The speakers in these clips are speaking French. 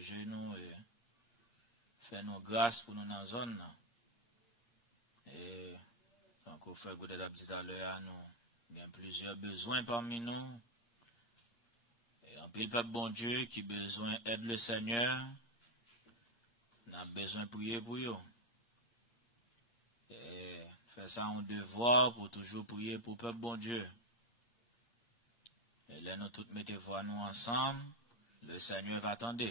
protéger nous et faire nous grâce pour nous dans la zone. Et donc, au fait, vous avez dit tout à l'heure, nous, il y a plusieurs besoins parmi nous. Et en plus, le peuple bon Dieu qui a besoin d'aide le Seigneur, on a besoin de prier pour eux. Et faire ça un devoir pour toujours prier pour le peuple bon Dieu. Et là, nous tous mettez voix nous ensemble, le Seigneur va attendre.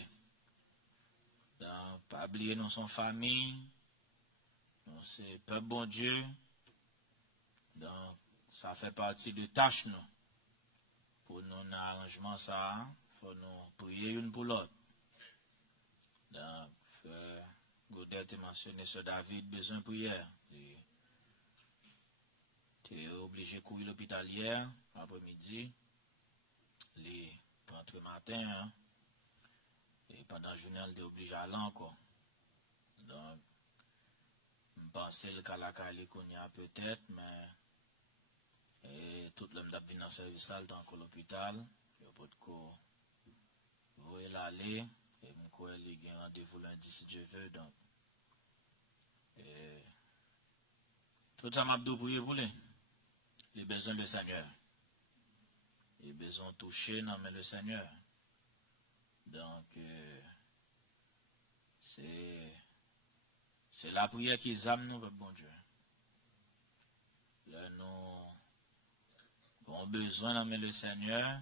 Donc, pas oublier nous son famille, nous c'est le peuple bon Dieu. Donc, ça fait partie de tâche nous. Pour nous, arrangement ça, pour nous prier une pour l'autre. Donc, Godet a mentionné ce David, besoin de prière. Tu es obligé de courir l'hôpital hier, après-midi, les entre matin, hein, et pendant la journée, tu es obligé à aller encore. Donc, je pense que le cas qu'on y a peut-être, mais et tout le monde a venu dans le service là, dans l'hôpital, il n'y a pas de quoi. Vous voyez l'aller, et mon collègue a un rendez-vous lundi si Dieu veut. Donc, et tout ça m'a dit pour les besoins du Seigneur. Les besoins touchés dans le Seigneur. Donc, c'est la prière qui examine nous, bon Dieu. Là, nous avons besoin dans le Seigneur.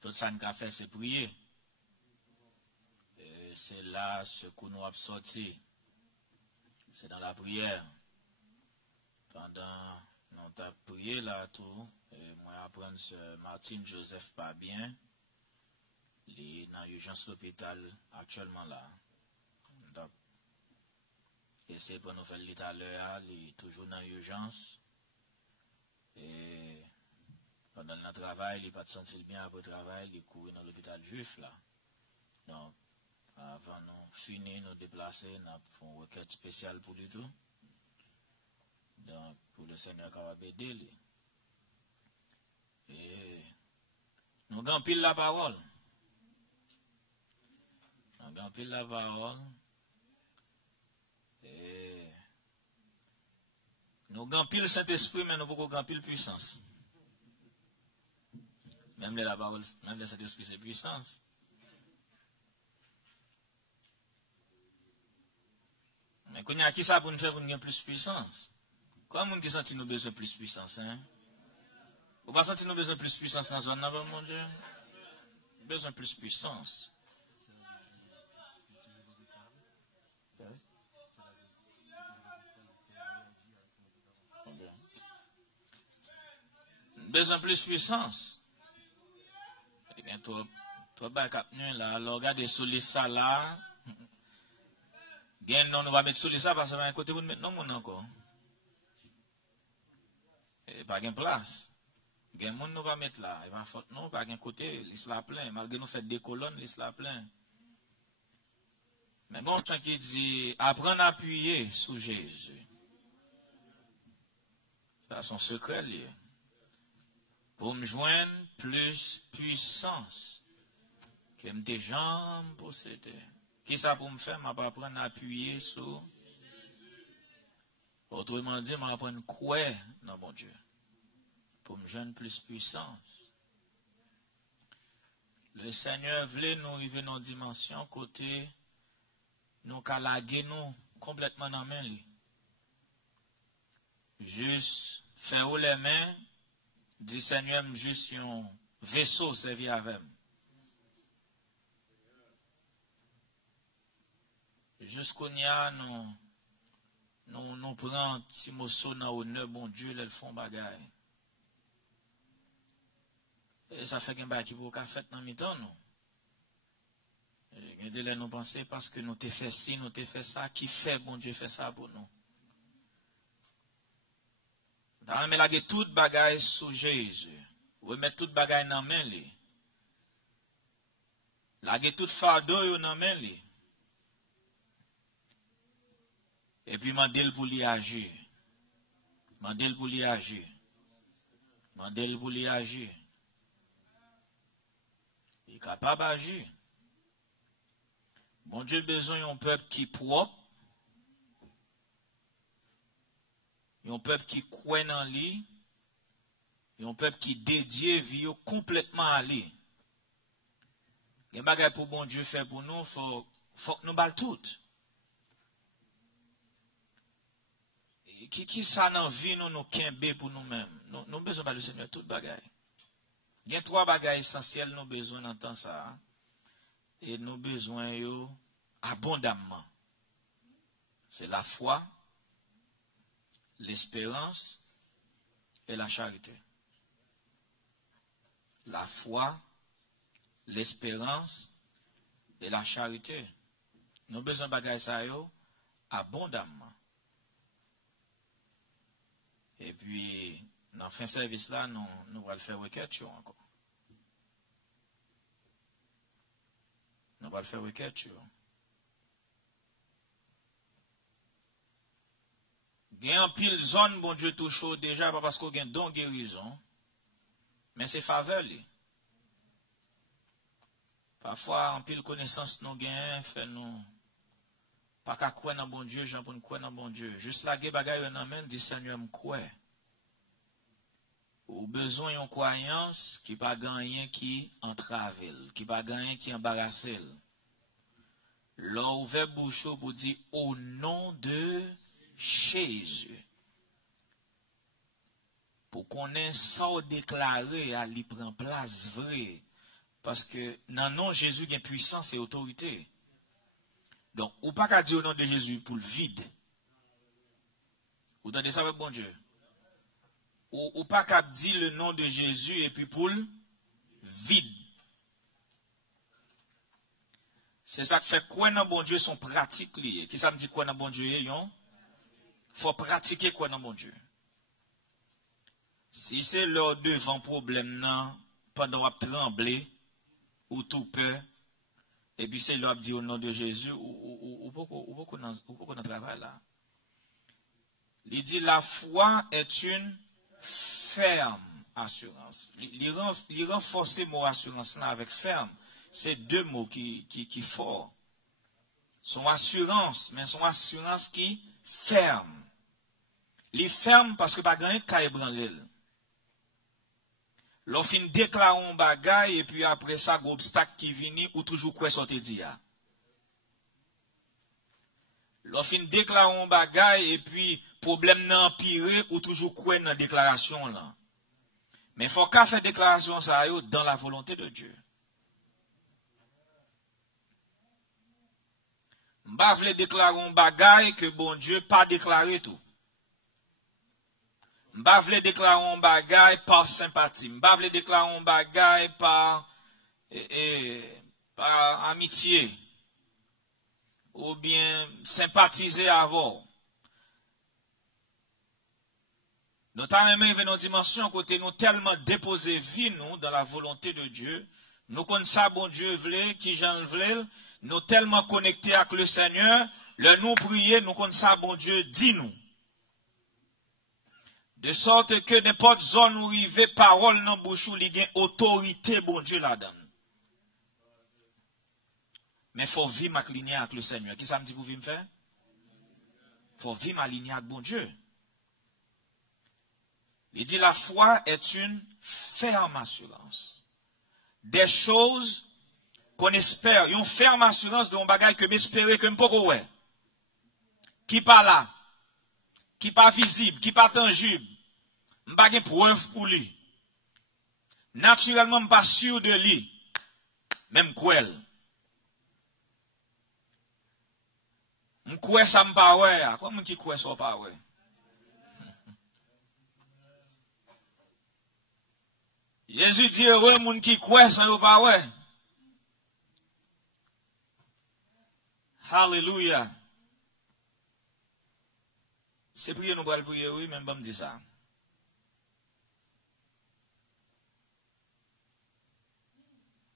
Tout ça nous a fait, c'est prier. Et c'est là ce que nous avons sorti. C'est dans la prière. Pendant nous avons prié là tout, et moi apprendre ce Martin Joseph pas bien. Il est dans l'urgence l'hôpital actuellement là. Donc, et c'est pour nous faire l'état à l'heure, il est toujours dans l'urgence. Et pendant le travail, il n'est pas de sentir bien après le travail, il est couru dans l'hôpital juif là. Donc, avant nous finir, nous déplacer, nous faisons une requête spéciale pour lui tout. Donc, pour le Seigneur qui va aider. Et nous avons pile la parole. Nous avons pile la parole. Et nous avons pile le Saint-Esprit, mais nous avons pas pile puissance. Même la parole, même le Saint-Esprit, c'est puissance. Mais quand il y a qui ça pour nous faire pour nous avoir plus de puissance? Comment on qui senti nous besoin de plus de puissance, hein? Vous pas senti nous besoin de plus de puissance dans la zone, non, mon Dieu? Besoin de plus de puissance. Besoin de plus de puissance. Eh bien, toi, là, alors regardez sur les ça là. Bien, non, nous va mettre sur les ça parce que un côté, vous ne mettez non, mon encore. Et pas de place. Gen moun nous va mettre là. Il va faire non, pas de côté, l'islam plein. Malgré nous faire des colonnes, l'islam plein. Mais bon, tant qu'il dit, apprendre à appuyer sur Jésus. C'est son secret lié. Pour me joindre plus puissance que mes jambes possédaient. Qui ça pour me faire? Je vais apprendre à appuyer sur. Autrement dit, je vais apprendre quoi dans mon Dieu. Pour me joindre plus puissance. Le Seigneur voulait nous arriver dans une dimension côté nous calaguer nous complètement dans la main. Juste faire les mains. Dit Seigneur, juste un vaisseau servi avec. Jusqu'au nia, nous prenons petit morceau dans honneur, bon Dieu, ils font bagaille. Et ça fait qu'un bagage qui peut faire dans le temps, nous. Et de nous penser parce que nous t'ai fait ci, nous t'ai fait ça, qui fait, bon Dieu, fait ça pour nous. Mais là, il y a tout bagaille sous Jésus. Vous mettez tout bagaille dans la main. Là, il y a tout fardeau dans la main. Et puis, mandel pour lui agir. Mandel pour lui agir. Mandel pour lui agir. Il est capable d'agir. Bon Dieu besoin d'un peuple qui est propre, un peuple qui croit en lui, un peuple qui dédié vie complètement à lui. Les bagages pour bon Dieu fait pour nous, faut que nous balle tout. Qui ça dans vie nous kembe pour nous-mêmes. Nous besoin de le Seigneur tout bagaille. Il y a 3 bagages essentiels nous besoin dans temps ça. Et nous besoin yo abondamment. C'est la foi, l'espérance et la charité. La foi, l'espérance et la charité. Nous besoin de bagages ça yo abondamment. Et puis, dans le fin de service là, nous allons le faire requête encore. Nous allons le faire requête. Il y a un pile zone, bon Dieu touche déjà, pas parce qu'on a un don guérison, mais c'est faveur. Parfois, en pile connaissance nous gagnons, fait nous. Pas qu'à croire dans bon Dieu, j'en pour croire dans bon Dieu. Juste la guerre bagaille en amène, dit Seigneur, me croire. Ou besoin d'une croyance qui pas gagné qui entrave, qui pas gagné qui embarrasse. L'on ouvert bouche pour dire au nom de Jésus. Pour qu'on ait ça déclaré à lui prendre place vrai. Parce que dans le nom de Jésus, il y a puissance et autorité. Donc, ou pas qu'à dire au nom de Jésus pour le vide. Vous entendez ça avec bon Dieu? Ou pas qu'à dire le nom de Jésus et puis pour le vide. C'est ça qui fait quoi dans bon Dieu son pratique lié. Qui ça me dit quoi dans bon Dieu? Il faut pratiquer quoi dans bon Dieu. Si c'est leur devant problème pendant qu'on trembler ou tout peur, et puis c'est leur dit au nom de Jésus, ou pourquoi on travaille là. Il dit la foi est une ferme assurance. Il renforce le mot assurance là avec ferme. C'est 2 mots qui forts. Son assurance, mais son assurance qui ferme. Il ferme parce que pas gagner qu'à ébranler. L'on fin déclare un bagay et puis après ça, l'obstacle qui vient ou toujours quoi sortir dit. L'on fin déclare un bagay et puis problème n'a empiré ou toujours quoi dans déclaration là. Mais il faut qu'à faire déclaration ça dans la volonté de Dieu. M'ba vle déclarer un bagay que bon Dieu pas déclaré tout. M'ba vle déclarer un bagay par sympathie. M'ba vle déclarer un bagay par amitié. Ou bien sympathiser avant. Nous avons aimé dans une dimension côté nous tellement déposer vie nous dans la volonté de Dieu. Nous connaissons ça, bon Dieu vle, qui j'en vle. Nous tellement connectés avec le Seigneur. Le nous prier, nous connaissons ça, bon Dieu, dis-nous. De sorte que n'importe zone où il y a parole dans bouche où il y a autorité, bon Dieu là-dedans. Mais il faut vivre ma lignée avec le Seigneur. Qui ça me dit pour vivre faire? Il faut vivre ma lignée avec bon Dieu. Il dit la foi est une ferme assurance. Des choses qu'on espère, une ferme assurance de un bagage que m'espérer que m'poko ouais. Qui pas là, qui pas visible, qui pas tangible. M'pa gen preuve pour lui. Naturellement m'pas sûr de lui. Même kwel. M'kwe ça m'pa ouais, quoi moun ki kwe ça pas ouais. Jésus dit heureux moun qui kwe ça yo pas ouais. Hallelujah. C'est prier nous allons prier, oui, même pas me dire ça.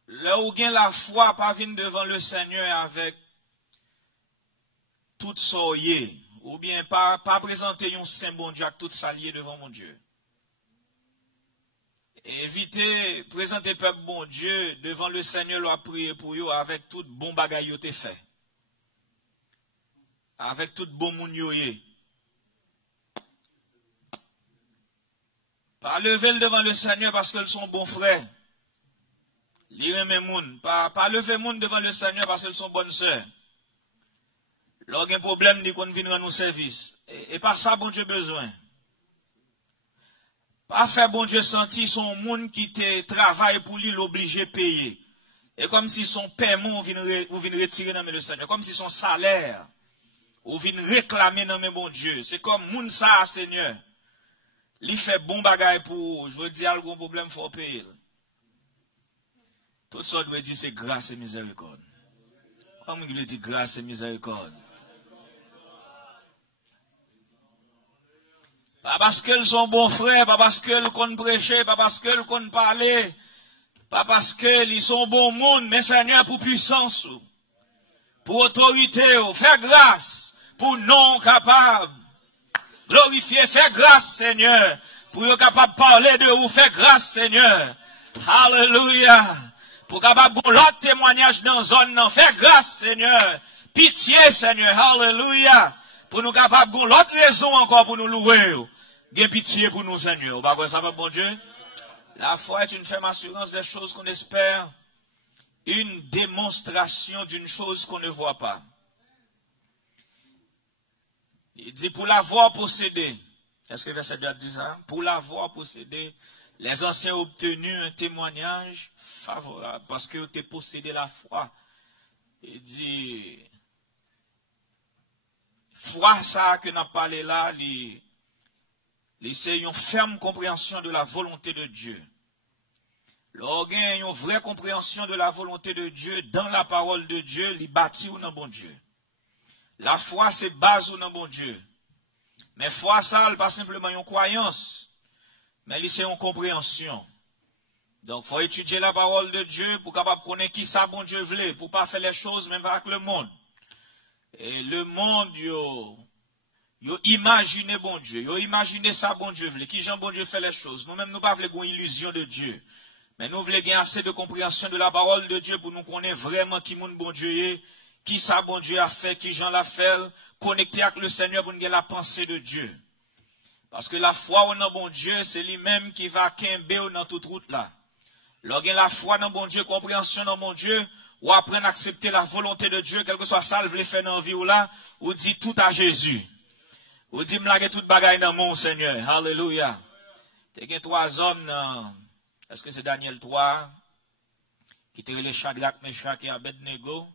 Là où gain la foi, pas venir devant le Seigneur avec tout soyez, ou bien pas présenter un saint bon Dieu avec tout salier devant mon Dieu. Évitez, présenter peuple bon Dieu devant le Seigneur, leur prier pour eux avec tout bon bagaille te fait. avec tout bon moun yo ye. Pas lever devant le Seigneur parce qu'ils sont bons frères. Lire mes moun. Pas lever moun devant le Seigneur parce qu'ils sont bonnes sœurs. Lorsqu'il y a un problème, dit qu'on vient rendre nos services. Et pas ça, bon Dieu besoin. Pas faire bon Dieu sentir son moun qui te travaille pour lui l'obliger payer. Et comme si son paiement ou vient retirer dans le Seigneur. Comme si son salaire ou vient réclamer dans bon Dieu. C'est comme moun ça, Seigneur. Il fait bon bagay pour, je veux dire, algon problème, faut payer. Tout ça doit dire c'est grâce et miséricorde. Comme il dit grâce et miséricorde. Pas parce qu'ils sont bons frères, pas parce qu'ils connaissent prêcher, pas parce qu'ils connaissent parler, pas parce qu'ils sont bons monde, mais Seigneur pour puissance, pour autorité, faire grâce, pour non capable. Glorifier, faire grâce, Seigneur, pour être capable de parler de vous, faire grâce, Seigneur. Alléluia. Pour capable de l'autre témoignage dans la zone, non, faire grâce, Seigneur. Pitié, Seigneur. Alléluia. Pour nous capables de l'autre raison encore pour nous louer. Bien pitié pour nous, Seigneur. Vous voyez ça, bon Dieu? La foi est une ferme assurance des choses qu'on espère. Une démonstration d'une chose qu'on ne voit pas. Il dit pour l'avoir possédé. Est-ce que le verset 2 dit ça? Pour l'avoir possédé, les anciens ont obtenu un témoignage favorable parce qu'ils ont possédé la foi. Il dit, foi ça que nous avons parlé là, c'est une ferme compréhension de la volonté de Dieu. Lorsqu'il y a une vraie compréhension de la volonté de Dieu dans la parole de Dieu, il bâtit ou non bon Dieu. La foi, c'est base ou non bon Dieu. Mais foi, ça, n'est pas simplement une croyance, mais c'est une compréhension. Donc, il faut étudier la parole de Dieu pour capable connaître qui ça bon Dieu voulait, pour pas faire les choses même avec le monde. Et le monde, yo imagine bon Dieu, yo imagine ça bon Dieu voulait, qui Jean bon Dieu fait les choses. Nous-mêmes, nous pas voulons une illusion de Dieu. Mais nous voulons gagner assez de compréhension de la parole de Dieu pour nous connaître vraiment qui mon bon Dieu est, qui ça bon Dieu a fait, qui Jean l'a fait, connecté avec le Seigneur pour nous gagner la pensée de Dieu. Parce que la foi en bon Dieu, c'est lui-même qui va kembe dans toute route là. Lorsqu'il la foi dans bon Dieu, compréhension dans mon Dieu, ou apprendre à accepter la volonté de Dieu, quel que soit ça, vous faire dans la vie ou là, ou dit tout à Jésus. Ou dit m'lage tout bagaille dans mon Seigneur. Alléluia. Il y a 3 hommes, est-ce que c'est Daniel 3, qui était les Shadrach, Meshach et Abednego,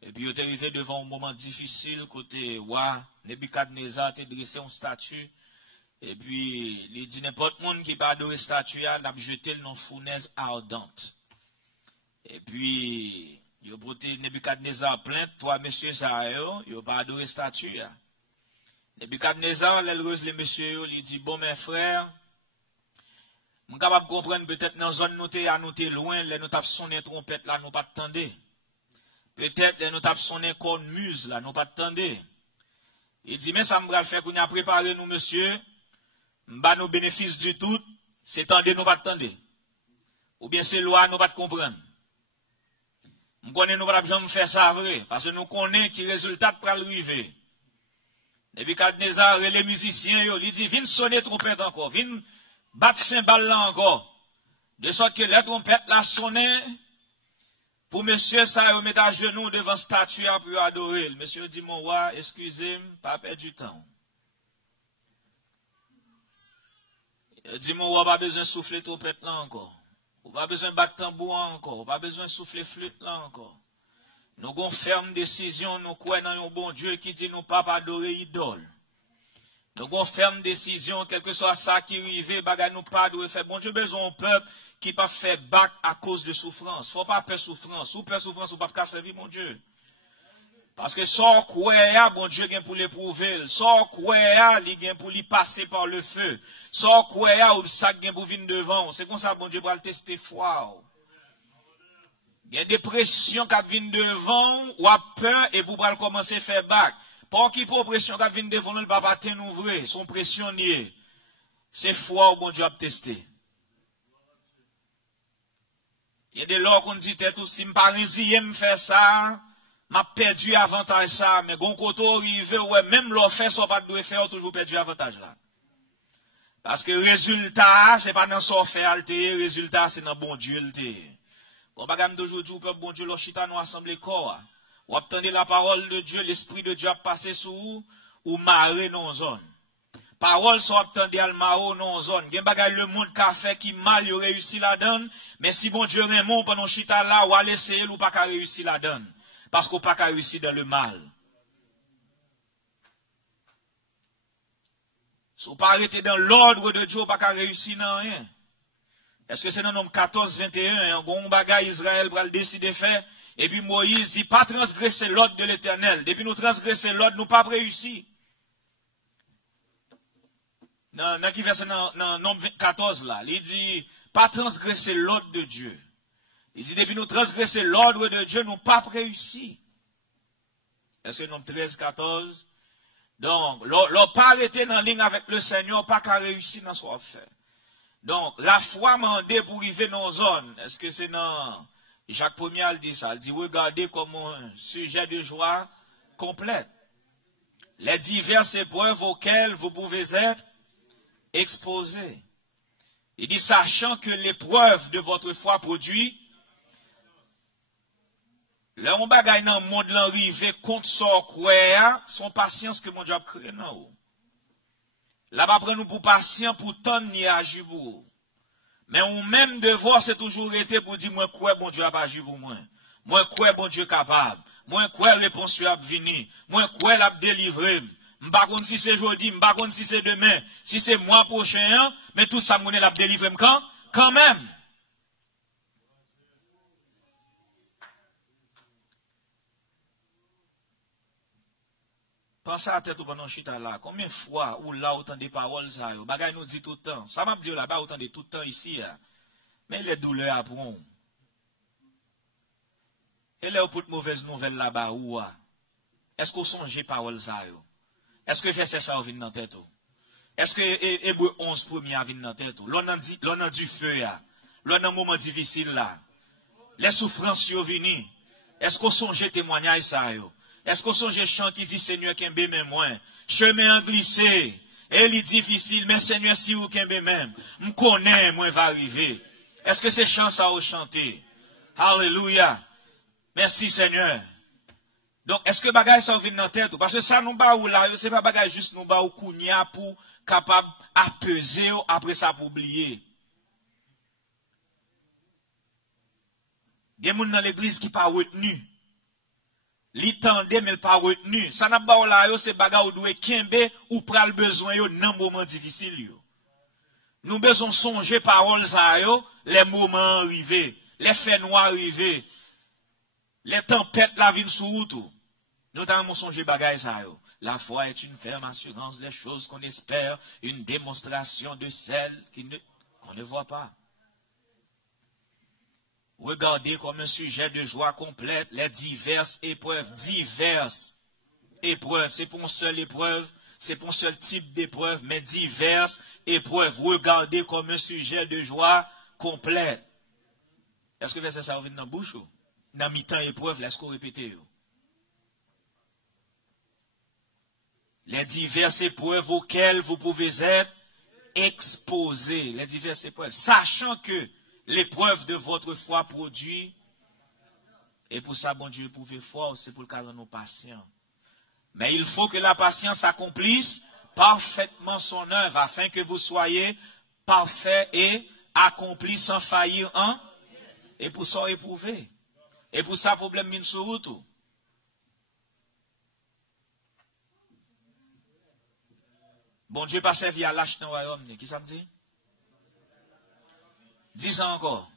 et puis il est arrivé devant un moment difficile, côté roi, Nebuchadnezzar a dressé une statue, et puis il dit n'importe monde qui pas adorer statue, il a jeté le nom fournaise ardente. Et puis, il a porté Nebuchadnezzar plainte, toi, monsieur, ça, il n'a pas adoré statue. Nebuchadnezzar, l'heureuse les messieurs, il dit, bon, mes frères, je suis capable de comprendre peut-être dans la zone à nous loin, les nous tapons sonner trompette là, nous pas attendez. Peut-être les nous tapons sonner cornemuse là, nous pas attendez. Il dit, mais ça me va faire qu'on a préparé nous, monsieur, m'ba nos bénéfices du tout, c'est tendez, nous pas attendez. Ou bien c'est loi, nous pas comprendre. Nous connaissons, nous pas jamais faire ça vrai, parce que nous connaissons qui résultat pour arriver. Nebuchadnezzar et les musiciens, ils disent, viens sonner trompette encore, viens battre cymbale là encore. De sorte que les trompettes là sonnaient, pour monsieur ça, mettre à genoux devant statue pour adorer. Le monsieur dit, mon roi, excusez-moi, pas perdre du temps. Il dit, mon roi, pas besoin de souffler trompette là encore. Ou pas besoin de battre tambour encore. Ou pas besoin de souffler flûte là encore. Nous avons ferme décision, nous croyons dans un bon Dieu qui dit nous pas adorer idole. Nous avons ferme décision, quel que soit ça qui arrive, bagay nous pas adorer faire bon Dieu besoin d'un peuple qui pas fait bac à cause de souffrance. Faut pas peur souffrance. Ou peur souffrance ou pas servir mon Dieu. Parce que sans croire, bon Dieu vient pour l'éprouver. Sans croire, il vient pour lui passer par le feu. Sans croire, obstacle vient pour venir devant. C'est comme ça, bon Dieu va le tester foi. Il y a des pressions qui viennent devant, ou à peur, et vous allez commencer à faire bac. Pas qui pour pression qui viennent devant, le papa t'ouvrir, son pression nier. C'est foi au bon Dieu à tester. Il y a des lois qu'on dit, tout si me pas résilier me faire ça, m'a perdu avantage ça, mais gon koto arrivé, ouais, même l'on fait, soit pas de faire, toujours perdu avantage là. Parce que résultat, c'est pas dans son fait alté, résultat, c'est dans bon Dieu alté. On va toujours dire, bon Dieu, le chita nous assemble corps. Ou attendez la parole de Dieu, l'esprit de Dieu a passé sous vous, ou marrer dans zone. Parole soit attendez al maro dans zone. Gen bagay le monde qu'a fait qui mal yo réussi la donne, mais si bon Dieu remont pendant chita là, ou à l'essayer, ou pas qu'à réussir la donne. Parce qu'on pas qu'à réussir dans le mal. Si vous pas arrêter dans l'ordre de Dieu, pas qu'à réussir dans rien. Est-ce que c'est dans Nombre 14, 21, un bon bagay Israël va le décider de faire, et puis Moïse dit pas transgresser l'ordre de l'Éternel. Depuis nous transgresser l'ordre, nous pas réussi. Dans qui verset dans Nombre 14 là, il dit pas transgresser l'ordre de Dieu. Il dit depuis nous transgresser l'ordre de Dieu, nous pas réussi. Est-ce que Nombre 13, 14? Donc, l'on pas arrêté dans la ligne avec le Seigneur, pas qu'à réussir dans ce qu'on fait. Donc, la foi mandée pour arriver dans la zone, est-ce que c'est dans Jacques 1er, il dit ça, il dit regardez comme un sujet de joie complète. Les diverses épreuves auxquelles vous pouvez être exposés. Il dit sachant que l'épreuve de votre foi produit, le on bagay dans le monde l'arrivé contre son patience que mon Dieu a créé dans vous. Là, pas prendre nous pour patient, pour tant ni agir pour vous. Mais ou même devoir, c'est toujours été pour dire, moi, quoi, bon Dieu a pas agi pour moi. Moi, quoi, bon Dieu capable. Moi, quoi, réponse a venir. Moi, quoi, l'a délivré. M'pa konn si c'est aujourd'hui, m'pa konn si c'est demain. Si c'est mois prochain, mais tout ça, m'konn l'a délivré quand même. Pensez à tête ou pendant chita là. Combien de fois ou là autant de paroles ça yo? Bagay nous dit tout le temps. Ça m'a dit là pas autant de tout le temps ici. Mais les douleurs après. Et là pour de mauvaises nouvelles là-bas ou est-ce qu'on songe paroles ça yo? Est-ce que verset ça vient dans tête ou? Est-ce que Hébreu 11 premier vient dans tête ou? L'on a du feu là. L'on a un moment difficile là. Les souffrances yo vini. Est-ce qu'on songe témoignage ça yo? Est-ce qu'on songe chant qui dit Seigneur qu'un bé même moi? Chemin en glissé. Et il est difficile, mais Seigneur si ou qu'un bé même. M'connais, moi va arriver. Est-ce que c'est chant ça au chanter? Alléluia. Merci Seigneur. Donc, est-ce que bagay ça vient dans tête? Parce que ça nous ba ou là, c'est pas bagay juste nous ba ou kounya pour capable apaiser après ça pour oublier. Il y a des gens dans l'église qui pas retenu. Li tende mais pas retenu. Ça n'a pas là c'est bagay ou doit kembe ou pral besoin yo dans moment difficile yo. Nous besoin songer paroles ça yo, les moments arrivés, les faits noirs arrivés. Les tempêtes la viennent sur route. Nous avons songé bagay ça yo. La foi est une ferme assurance des choses qu'on espère, une démonstration de celles qu'on ne voit pas. Regardez comme un sujet de joie complète les diverses épreuves. Diverses épreuves. C'est pour une seule épreuve. C'est pour un seul type d'épreuve. Mais diverses épreuves. Regardez comme un sujet de joie complète. Est-ce que verset ça revient dans la bouche? Dans mi-temps épreuve, laisse-moi répéter. Les diverses épreuves auxquelles vous pouvez être exposés. Les diverses épreuves. Sachant que l'épreuve de votre foi produit, et pour ça, bon Dieu, pouvez fort, c'est pour le cas de nos patients. Mais il faut que la patience accomplisse parfaitement son œuvre, afin que vous soyez parfaits et accomplis sans faillir en, et pour ça, éprouver. Et pour ça, problème mine sur route. Bon Dieu, pas servi à lâche dans le royaume, qui ça me dit? Dis ça encore.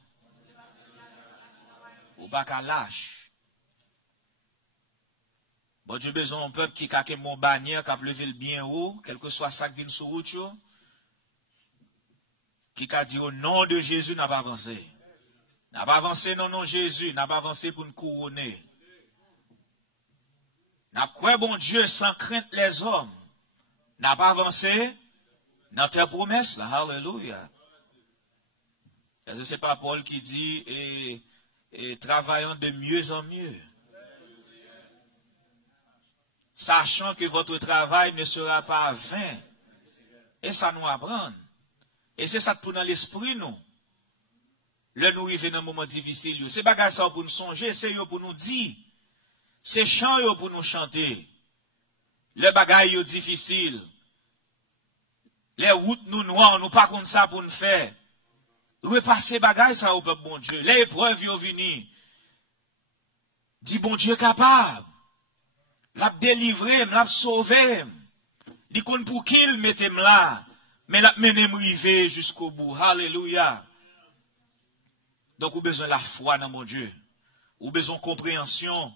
Ou pas qu'à lâche. Bon Dieu besoin d'un peuple qui a mon bannière, qui a levé le bien haut, quel que soit ça qui vient sur route, qui a dit au nom de Jésus n'a pas avancé. N'a pas avancé non non Jésus, n'a pas avancé pour nous couronner. N'a quoi bon Dieu sans crainte les hommes. N'a pas avancé dans tes promesses là. Alléluia. Est-ce que ce n'est pas Paul qui dit et travaillons de mieux en mieux? sachant que votre travail ne sera pas vain. Et ça nous apprend. Et c'est ça pour dans l'esprit, nous. Le nous arriver dans un moment difficile. C'est pas ça pour nous songer, c'est pour nous dire. C'est chant pour nous chanter. Le bagage est difficile. Les routes nous noires, nous pas comme ça pour nous faire. Repasser bagage ça au peuple bon Dieu. Les épreuves sont venues. Dis bon Dieu capable. L'a délivré, l'a sauvé. Dit qu'on pour qu'il mette là, mais l'a mené river jusqu'au bout. Alléluia. Donc vous avez besoin de la foi dans mon Dieu. Vous avez besoin de compréhension.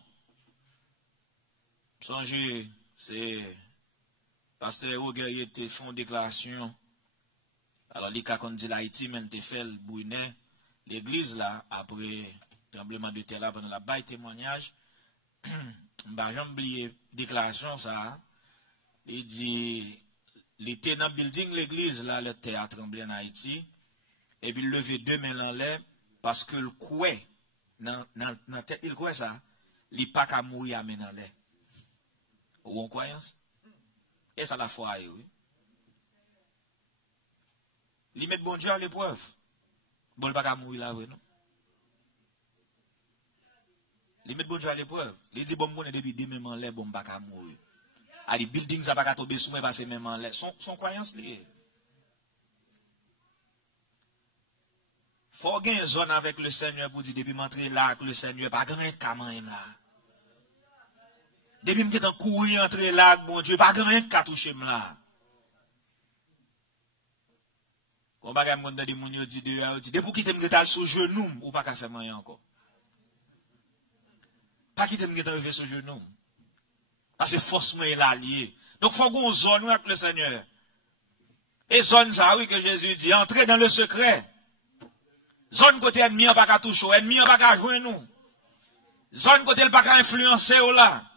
Songez, c'est Pasteur Roger te fait une déclaration. Alors, les cas qu'on dit l'Haïti, mais te fait le Bouinet, l'église là, après tremblement de terre là, pendant la baille témoignage, bah, j'ai oublié déclaration ça. Il dit, il était dans le building l'église là, le terre a tremblé en Haïti, et puis il levait deux mains en l'air, parce que le couet, dans la tête, il croit ça, il n'est pas qu'à mourir à main en l'air. Ou en croyance? Et ça la foi, oui. Il met bon Dieu à l'épreuve. Bon, il ne va pas mourir là, oui, non? Il met bon Dieu à l'épreuve. Il dit, bon, on est depuis 2 mêmes en l'air, bon, il ne va pas mourir. A des buildings, ça va pas tomber sous moi, parce que même en l'air. Son croyance, liée. Faut gagner une zone avec le Seigneur pour dire, depuis m'entrer là, avec le Seigneur, pas grand caman là. Depuis m'être en courir, entrer là, bon Dieu, pas grand qu'à toucher là. Quand bagay moun de moun yo dit depuis qu'il te m'étal sous genou ou pas qu'à faire rien encore. Pas qu'il te m'étal sous genou. Parce que force moi est là lié. Donc faut qu'on zone avec le Seigneur. Et zone ça oui que Jésus dit, entrez dans le secret. Zone côté ennemi pas qu'à toucher, ennemi pas qu'à joindre nous. Zone côté pas qu'à influencer ou là.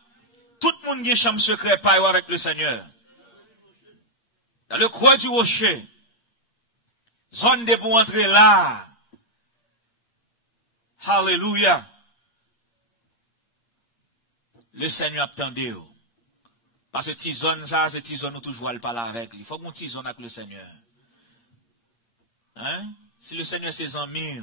Tout le monde qui a chambre secret pas avec le Seigneur. Dans le croix du rocher. Zone de pour entrer là. Alléluia. Le Seigneur attendait. Parce que cette zone ça, c'est une zone où toujours elle parle avec lui. Il faut qu'on ait zone avec le Seigneur. Hein? Si le Seigneur ses amis.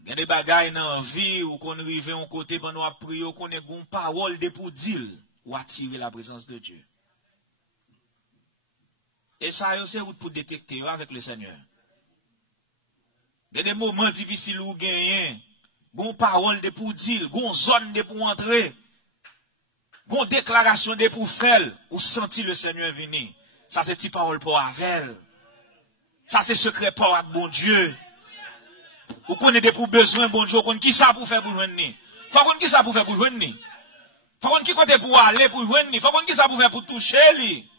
Il y a des bagailles dans la vie où qu'on arrive en côté pendant la prière, qu'on ait une parole de pour dire ou attirer la présence de Dieu. Et ça, c'est pour détecter avec le Seigneur. Il y a des moments difficiles où gagner, une parole de pour dire, une zone de pour entrer, une déclaration de pour faire, ou sentir le Seigneur venir. Ça, c'est une parole pour Avel. Ça, c'est secret pour bon Dieu. Ou connaissez pour besoin, bon Dieu, qu'on qui ça pour faire pour venir. Faut qu'on qui ça pour faire pour venir. Faut qu'on qui côté pour aller pour venir. Faut qu'on qui ça pour faire pour toucher lui.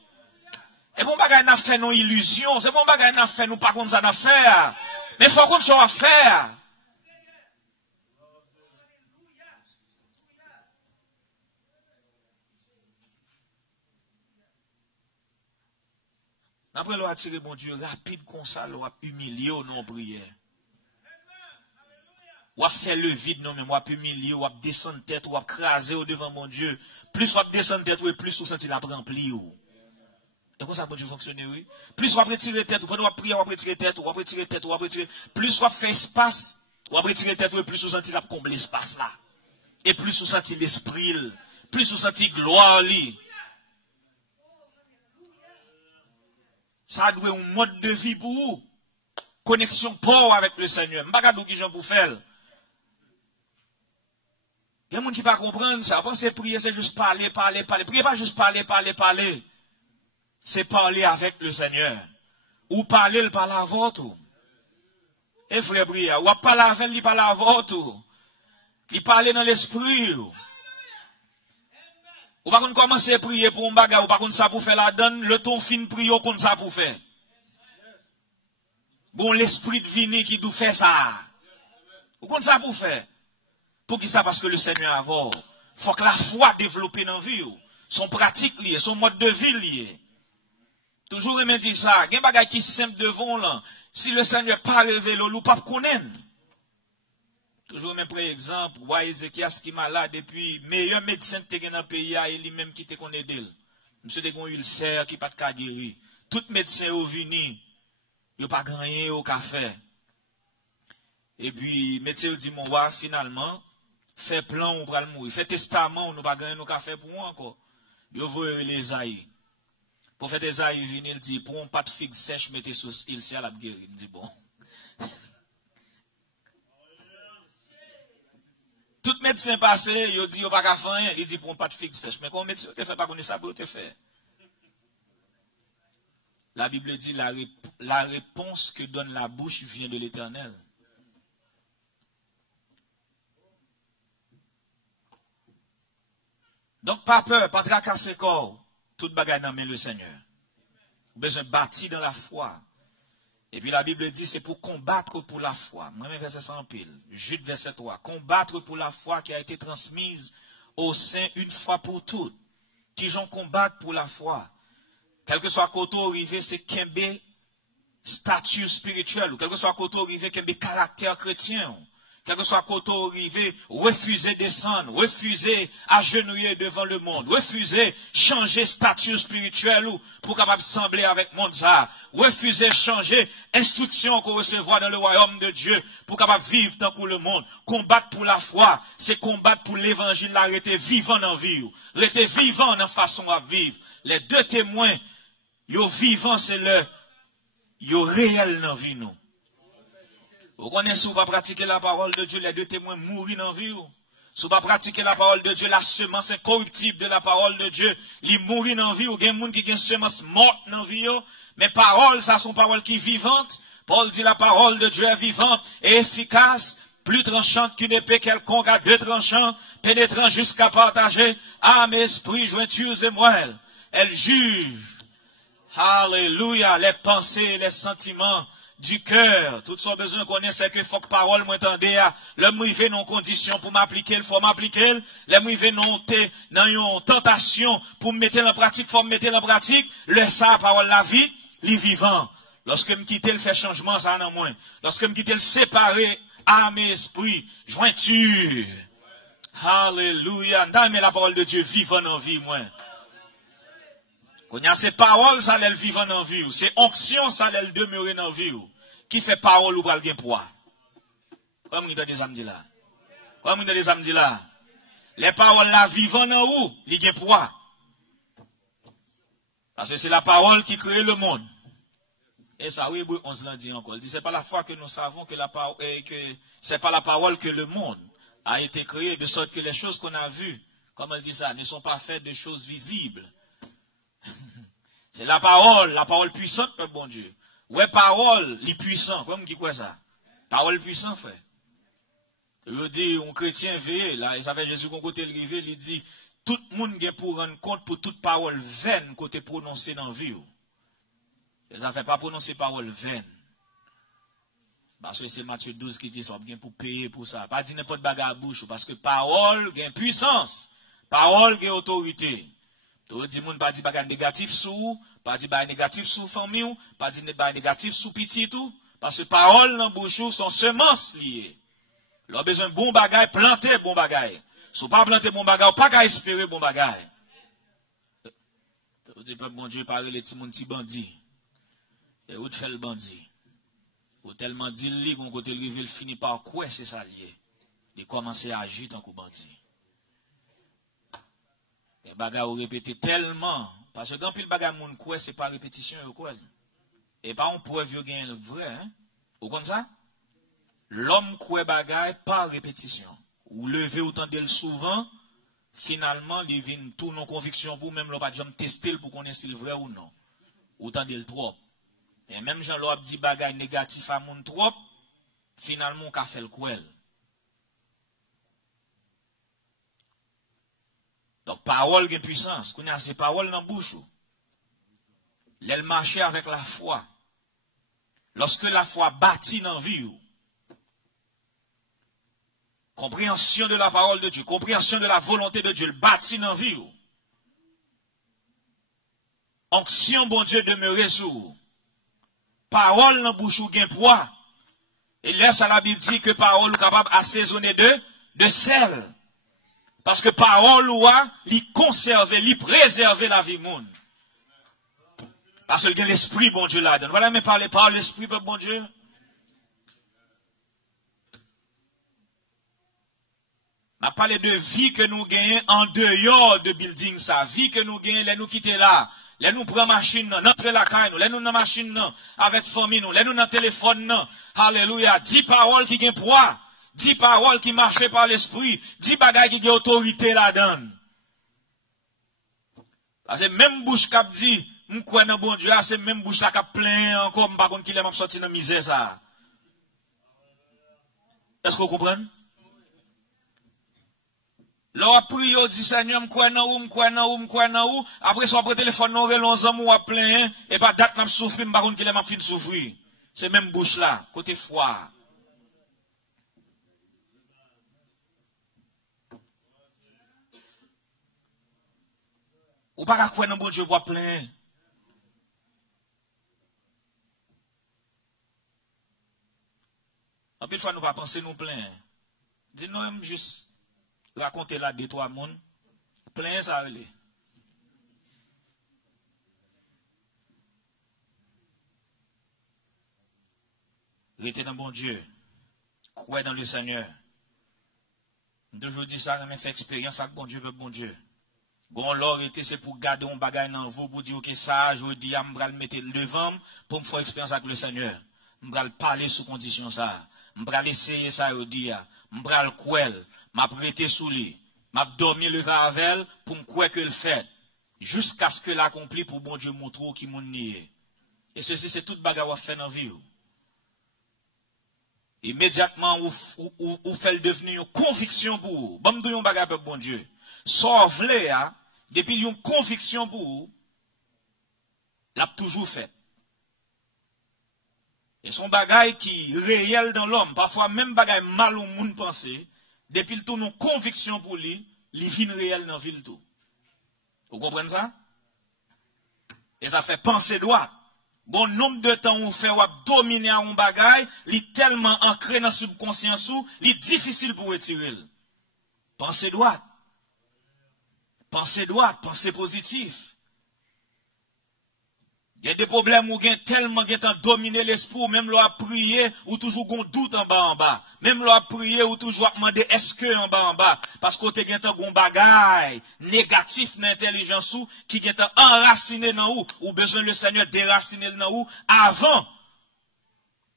Et bon bagay n'a fait nos illusions, c'est bon bagay n'a fait nous pas comme ça n'a faire. Mais faut qu'on soit à faire. Après l'on attirer bon Dieu rapide comme ça, l'on a humilié non prière. On a fait le vide non mais on a humilié, on a descendre tête, on a craser au devant mon Dieu. Plus on descendre tête et plus on senti la rempli. Et comment ça peut fonctionner, oui? Plus on va retirer tête, quand on va prier, on va retirer tête, on va retirer tête, on va retirer. Plus on va faire espace, on va retirer tête, et plus on senti la combler l'espace là. Et plus on senti l'esprit, plus on senti gloire, li. Ça doit être un mode de vie pour vous. Connexion port avec le Seigneur. M'bagadou qui j'en pour faire. Il y a des gens qui ne comprennent pas ça. Pensez prier, c'est juste parler. Priez pas juste parler. C'est parler avec le Seigneur. Ou parler le parler avant tout. Et frère Bria, ou parler avec lui parler avant tout. Il parle dans l'esprit. Ou pas qu'on commence à prier pour un bagage, ou pas qu'on ça pour faire la donne, le ton fin prier qu'on ça pour faire. Bon, l'esprit divin qui doit faire ça. Ou qu'on ça pour faire. Pour qui ça? Parce que le Seigneur avant. Faut que la foi développe dans la vie. Son pratique lié, son mode de vie lié. Toujours aimé dire ça. Il y a un bagage qui est simple devant là. Si le Seigneur pas révélé, ou pas connaître. Toujours même près exemple, ouais, Ézéchias qui est malade, et puis, meilleur médecin que tu as dans le pays, il lui-même qui te connaît d'elle. Monsieur de gon ulcère qui pas de guérir. Tout médecin au vini, il pas gagné au café. Et puis, médecin dit, mon roi, finalement, fait plan, on va le mourir. Fait testament, on n'a pas gagné nos café pour moi encore. Il veut les aïe. Pour faire des aïe, il dit, pour un pas de figue sèche, mettez sous il c'est à la guérir. Il dit, bon. Tout médecin passé, il dit, il n'y a pas qu'à faire rien. Il dit, pour un pas de figue sèche. Mais quand médecin te fait pas connaître ça, pour te faire. La Bible dit, la réponse que donne la bouche vient de l'Éternel. Donc, pas peur, pas tracasser corps. Tout bagaille dans le Seigneur. Vous besoin de bâtir dans la foi. Et puis la Bible dit, c'est pour combattre pour la foi. Moi-même, verset 100 pile. Jude, verset 3. Combattre pour la foi qui a été transmise au sein une fois pour toutes. Qui j'en combattre pour la foi. Quel que soit côté arrivé, c'est qu'un statut spirituel. Ou quel que soit côté arrivé, qu'un caractère chrétien. Quel que soit côté arrivé, refuser descendre, refuser agenouiller devant le monde, refuser changer statut spirituel ou pour capable sembler avec monde ça, refuser changer instruction qu'on recevra dans le royaume de Dieu pour capable vivre dans le monde. Combattre pour la foi, c'est combattre pour l'évangile, là, rester vivant dans la vie, rester vivant dans la façon à vivre. Les deux témoins, yo vivant, c'est le, yo réel dans la vie, nous. Vous connaissez, si vous ne pratiquez la parole de Dieu, les deux témoins mourent dans la vie. Si vous ne pratiquez la parole de Dieu, la semence incorruptible de la parole de Dieu, ils mourent dans la vie. Ou il y a des gens qui ont une semence morte dans la vie. Mais parole, ça sont paroles qui sont vivantes. Paul dit la parole de Dieu est vivante et efficace, plus tranchante qu'une épée quelconque à deux tranchants, pénétrant jusqu'à partager âme, esprit, jointures et moelle. Elle juge, alléluia, les pensées, les sentiments du cœur. Tout son besoin qu'on ait, c'est que faut que parole m'entendez. Le mouivé non condition pour m'appliquer, il faut m'appliquer. Le mouivé non une tentation pour me mettre en pratique, faut me mettre en pratique. Le ça, parole la vie, les vivant. Lorsque me quitter, le fait changement, ça en moins. Lorsque me quitter, le séparer, âme et esprit, jointure. Alléluia. Dans la parole de Dieu vivant en vie, moi. Quand il y a ces paroles, ça l'est vivant en vie. Ces onctions, ça l'est demeurer en vie. Qui fait parole ou pral gen poids? Comme il y a des âmes là. Comme il y a des âmes là. Les paroles là vivant en où? Ils gen poids. Parce que c'est la parole qui crée le monde. Et ça, oui, on se l'a dit encore. Il dit, c'est pas la fois que nous savons que c'est pas la parole que le monde a été créé, de sorte que les choses qu'on a vues, comme elle dit ça, ne sont pas faites de choses visibles. C'est la parole puissante, mon bon Dieu. Ouais, parole, les puissants, comme qui quoi ça? Parole puissante, frère. Je dis, un chrétien veille, là, il savait Jésus qu'on côté le il dit, tout le monde est pour rendre compte pour toute parole vaine côté prononcée dans la vie. Ça ne fait pas prononcer parole vaine. Parce que c'est Matthieu 12 qui dit, ça va bien pour payer pour ça. Pas dire n'importe bagarre à bouche, parce que parole a puissance. Parole a autorité. Tout le monde pas dire bagarre négatif sous, pas dire bagarre négatif sous famille, pas dire bagarre négatif sous petit tout. Parce que parole dans bouche sont semences liées. Ils ont besoin de bon bagaille, planter bon bagaille. Si vous pas planter bon bagaille, pas qu'à espérer bon bagaille. Vous dites pas, bon Dieu, parler les petits moun ti bandits. Et où tu fais le bandit? Ou tellement dit li qu'on côté le finit par quoi c'est ça lié. Il commence à agir tant que bandit. Les bagages répété tellement parce que quand pile bagage moun quoi c'est pas répétition quoi. Et pas on preuve yo gagne vrai hein. Ou comme ça? L'homme quoi bagage par répétition. Ou lever autant d'elle souvent finalement il vient tout nos convictions pour même le pas jamais tester pour connaître si c'est vrai ou non. Autant d'elle trop. Et même Jean-Lop dit bagay négatif à moun trop, finalement, on a fait le kouel. Donc, parole qui puissance. Qu'on a ces paroles dans la bouche. L'elle marchait avec la foi. Lorsque la foi bâtit dans la vie, compréhension de la parole de Dieu, compréhension de la volonté de Dieu, le bâtit dans la vie. Onction, bon Dieu, demeurer sur vous. Parole dans bouche ou gen poids. Et là, ça la Bible dit que parole est capable d'assaisonner de sel. Parce que parole ou lui conserver, lui préserver la vie monde. Parce que l'esprit, bon Dieu, là-dedans. Voilà, mais parler par l'esprit, bon Dieu. On a parlé de vie que nous gagnons en dehors de building, ça. Vie que nous gagnons, les nous quitter là. Les nous prendre machine, n'entrer la caille, les nous dans machine, avec famille, les nous dans téléphone, alléluia. 10 paroles qui gagnent poids. 10 paroles qui marchent par l'esprit. 10 bagailles qui gagnent autorité là-dedans. Parce que même bouche qui dit, m'crois dans bon Dieu, c'est même bouche là qui plein encore, m'pas contre qui les m'a sorti dans misère ça. Est-ce que vous comprenez? L'on prie, on dit Seigneur, m'crois dans où. Après, soit après téléphone, on relance un mot à plein, et pas date n'a souffrir, m'pas contre qui les m'a fin souffrir. C'est même bouche là, côté foi. Ou pas qu'à quoi dans bon Dieu pour plein. En plus, fois nous pas penser nous plein. Dis nous même juste raconter là deux trois monde. Plein ça relé. Restez dans bon Dieu. Croyez dans le Seigneur. Toujours dit ça, mais fait expérience avec bon Dieu, bon Dieu. Gon l'or était c'est pour garder un bagage dans vous pour dire que ça je dis à m'bral mettre devant pour me faire expérience avec le Seigneur. M'bral parler sous condition ça. M'bral essayer ça je dis m'bral kwel, m'a prêter sous lui, m'a dormir le avec pour me croire que le fait jusqu'à ce que l'accompli pour bon Dieu montre qui mon nié. Et ceci c'est toute bagarre à faire dans vie. Immédiatement ou fait devenir une conviction pour vous. Bon m'dou yon bagarre pour bon Dieu. Sauf là, depuis une conviction pour vous, l'a toujours fait. Et son bagage qui réel dans l'homme, parfois même bagage mal au monde penser, depuis le tout une conviction pour lui, il vient réel dans la ville tout. Vous comprenez ça? Et ça fait penser droit. Bon nombre de temps on fait ou dominer un bagage, il est tellement ancré dans le subconscient sous, il est difficile pour retirer. Pensez droit. Pensez droit, pensez positif. Il y a des problèmes où il y a tellement dominé l'esprit, même l'on a prié ou toujours un doute en bas. Même l'on a prié ou toujours demandé est-ce que en bas. Parce qu'on a un bagage négatif dans l'intelligence qui est enraciné dans ou besoin le Seigneur déraciner dans ou avant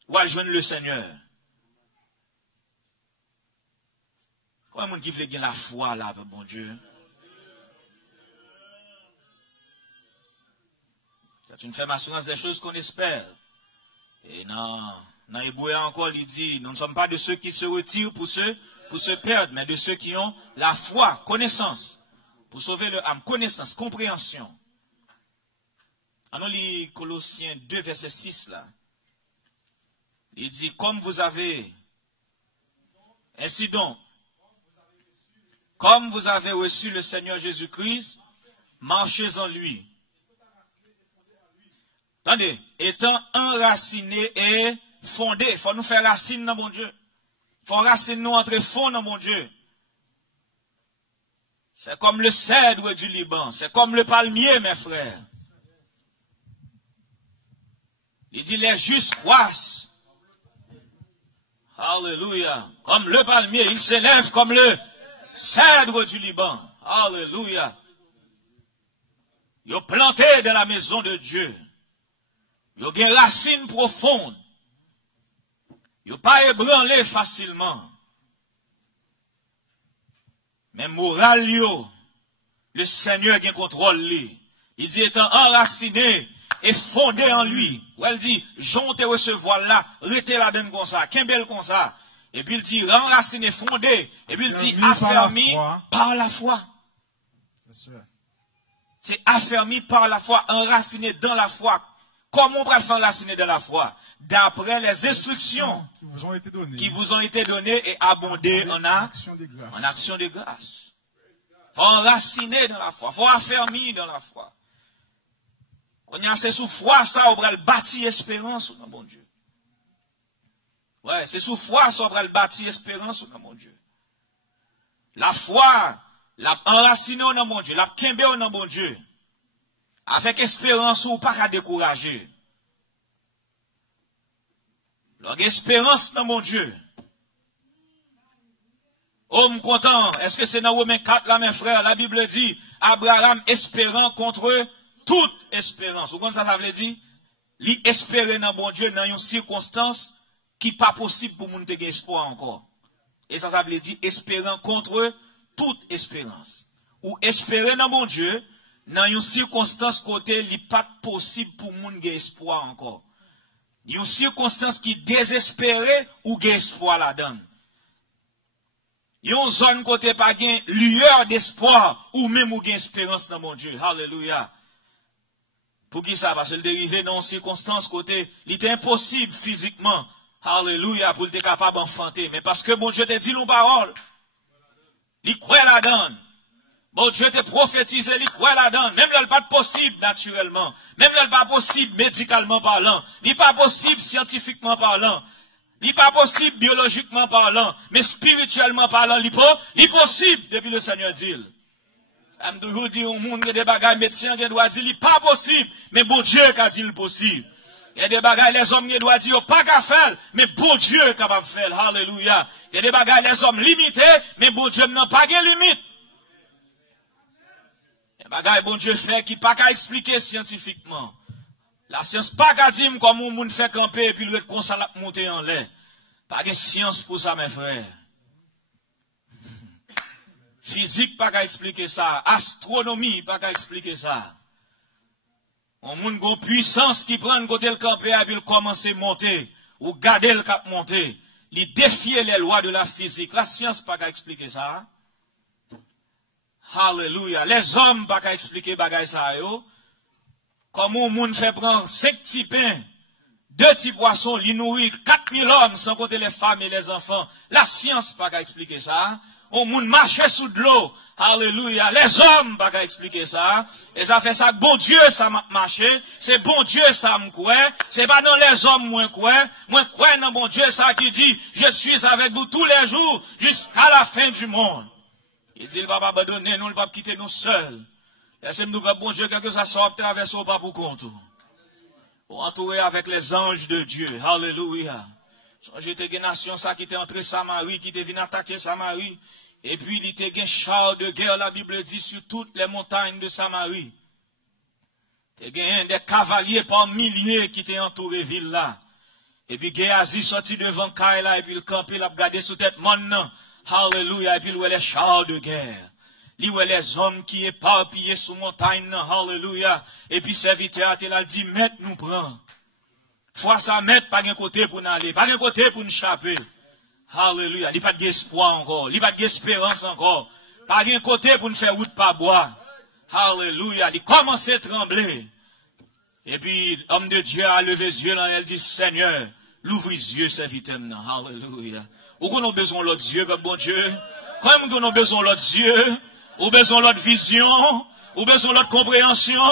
ou à joindre le Seigneur. Comment est-ce qui veut gagner la foi là, bon Dieu? C'est une ferme assurance des choses qu'on espère. Et dans Hébreu encore, il dit, nous ne sommes pas de ceux qui se retirent pour se perdre, mais de ceux qui ont la foi, connaissance, pour sauver leur âme, connaissance, compréhension. On lit Colossiens 2, verset 6 là. Il dit, comme vous avez, ainsi donc, comme vous avez reçu le Seigneur Jésus-Christ, marchez en lui. Attendez, étant enraciné et fondé, il faut nous faire racine dans mon Dieu. Il faut racine nous entre fond dans mon Dieu. C'est comme le cèdre du Liban, c'est comme le palmier, mes frères. Il dit les justes croissent. Alléluia. Comme le palmier, il s'élève comme le cèdre du Liban. Alléluia. Ils ont planté dans la maison de Dieu. Ils ont une racine profonde. Ils n'ont pas ébranlé facilement. Mais moral, le Seigneur qui contrôle lui. Il dit étant enraciné et fondé en lui. Ou elle dit, j'en te recevoir là, restez là-dedans comme ça, qu'un bel comme ça. Et puis il dit, enraciné, fondé. Et puis il dit, affermi par la foi. C'est affermi par la foi, enraciné dans la foi. Comment on peut faire enraciner dans la foi? D'après les instructions qui vous ont été données et abondées en action de grâce. Il faut enraciner dans la foi. Il faut affermir dans la foi. Quand on a assez sous foi, ça, on va bâtir espérance dans bon Dieu. Ouais, c'est sous foi sobre le bâti espérance dans mon Dieu. La foi, la enraciné dans mon Dieu, la kembe dans mon Dieu. Avec espérance ou pas qu'à décourager. L'espérance dans mon Dieu. Homme content, est-ce que c'est dans Romains 4 là, mes frères? La Bible dit, Abraham espérant contre toute espérance. Vous comprenez ça veut dire? Li espérer dans bon Dieu dans une circonstance qui pas possible pour moun te gen espoir encore. Et ça veut dire espérant contre toute espérance. Ou espérer dans bon Dieu dans une circonstance côté li pas possible pour moun gen espoir encore. Une circonstance qui désespérée ou gen espoir là-dedans. Yon zone côté pas gen lueur d'espoir ou même ou gen espérance dans mon Dieu. Alléluia. Pour qui ça? Parce que le dérivé dans une circonstance côté, il était impossible physiquement. Alléluia, pour le capable d'enfanter. Mais parce que bon Dieu te dit nos paroles. Il croit là-dedans. Bon Dieu te prophétisé, il croit là-dedans. Même là, il n'est pas possible naturellement. Même là, il n'est pas possible médicalement parlant. Il n'est pas possible scientifiquement parlant. Il n'est pas possible biologiquement parlant. Mais spirituellement parlant, il est possible depuis le Seigneur dit. Je toujours dit au monde, il y a des bagages médecins qui doivent dire, il n'est pas possible. Mais bon Dieu qui a dit le possible. Il y a des bagages, les hommes qui doivent dire, pas qu'à faire, mais bon Dieu est capable de faire. Alléluia. Il y a des bagages, les hommes limités, mais bon Dieu n'a pas de limite. Il y a des bagages, bon Dieu fait, qui pas qu'à expliquer scientifiquement. La science pas qu'à dire comme on monde fait camper et puis le comme ça monter en l'air. Pas de science pour ça, mes frères. Physique pas qu'à expliquer ça. Astronomie pas qu'à expliquer ça. On monde gon puissance qui prend côté le camper et puis commence à monter ou garder le cap monter. Il défier les lois de la physique. La science pas qu'à expliquer ça. Alléluia. Les hommes pas qu'à expliquer bagay ça yo. Comment on monde fait prendre 5 petits pains, 2 petits poissons, li nourrit 4000 hommes sans compter les femmes et les enfants. La science pas qu'à expliquer ça. On moun marcher sous de l'eau. Alléluia. Les hommes pas qu'à expliquer ça. Et ça fait ça, bon Dieu, ça m'a marché. C'est bon Dieu, ça m'coué. C'est pas dans les hommes, moi crois dans bon Dieu, ça qui dit, je suis avec vous tous les jours, jusqu'à la fin du monde. Il dit, il va pas abandonner, nous, il va pas quitter nous seuls. Laissez-nous, bon Dieu, quelque chose à sortir traverser au pas pour compte. Pour entourer avec les anges de Dieu. Alléluia. J'étais une nation, ça qui était entré Samarie, qui était venu attaquer Samarie. Et puis, il était un char de guerre, la Bible dit, sur toutes les montagnes de Samarie. Il y a des cavaliers par milliers qui étaient entourés ville là. Et puis, Géasi sorti devant Kaila, et puis le campé, il a regardé sous tête maintenant. Alléluia. Et puis, il y a les chars de guerre. Il y a les hommes qui éparpillés sous montagne, alléluia. Et puis, serviteur, il a dit, maître, nous prend. Fois ça, maître, pas d'un côté pour nous aller, pas d'un côté pour nous échapper. Alléluia. Il n'y a pas d'espoir encore. Il n'y a pas d'espérance encore. Pas d'un côté pour nous faire route par bois. Alléluia. Il commence à trembler. Et puis, l'homme de Dieu a levé les yeux là, et il dit, Seigneur, l'ouvre les yeux, serviteur. Alléluia. Où qu'on a besoin de l'autre Dieu, bon Dieu? Comme nous avons besoin de l'autre Dieu, ou besoin de l'autre vision, ou besoin de l'autre compréhension,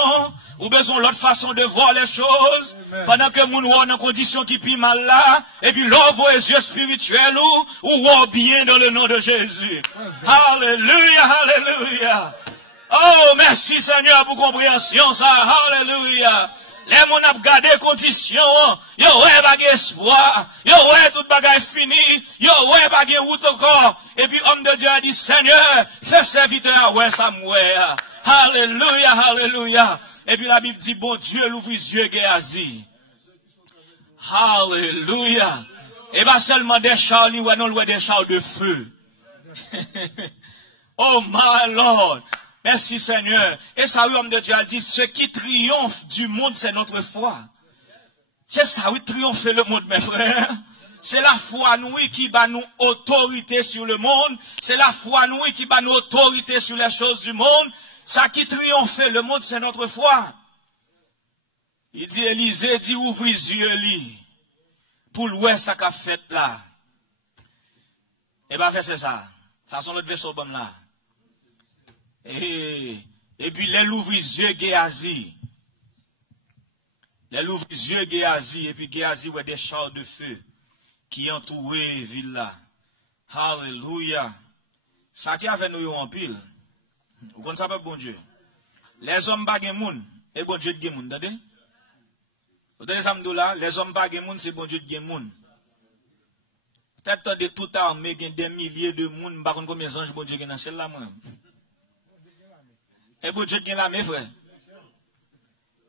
ou besoin de l'autre façon de voir les choses, pendant que nous sommes dans condition qui pis mal là, et puis l'ouvre les yeux spirituels ou bien dans le nom de Jésus. Alléluia, alléluia. Oh, merci Seigneur pour compréhension ça. Alléluia. Les gens ont gardé conditions, ils ont pas espoir, ils ont tout bagage fini, ils ont pas route encore. Et puis, homme de Dieu a dit, Seigneur, fais serviteur, ouais, ça mourir. Alléluia, alléluia. Et puis la Bible dit, bon Dieu, l'ouvre les yeux, Géasi. Alléluia. Et pas seulement des chars, ouais, non, des chars de feu. Oh, my Lord. Merci Seigneur. Et ça, oui, homme de Dieu a dit, ce qui triomphe du monde, c'est notre foi. C'est ça, oui, triompher le monde, mes frères. C'est la foi, nous, qui bat nous autorité sur le monde. C'est la foi, nous, qui bat nous autorité sur les choses du monde. Ça qui triomphe le monde, c'est notre foi. Il dit, Élisée, dit, ouvre les yeux, lui. Pour l'ouest, ça qu'a fait là. Et bien, c'est ça. Ça sont notre vaisseau, bon là. Et puis, les ouvre les yeux, Géasi. Les ouvre les yeux, Géasi. Et puis, Géasi, ouais, des chars de feu. qui entoure ville là. Alléluia. Ça qui a fait nous en pile. Vous connaissez pas bon Dieu. Les hommes pas gen moun et bon Dieu gen moun, entendez? Vous entendez ça là, les hommes pas gen moun, c'est bon Dieu gen moun. Peut-être de tout armée gen des milliers de moun, pas combien anges bon Dieu gen dans celle là moi. Et bon Dieu gen là mes frères.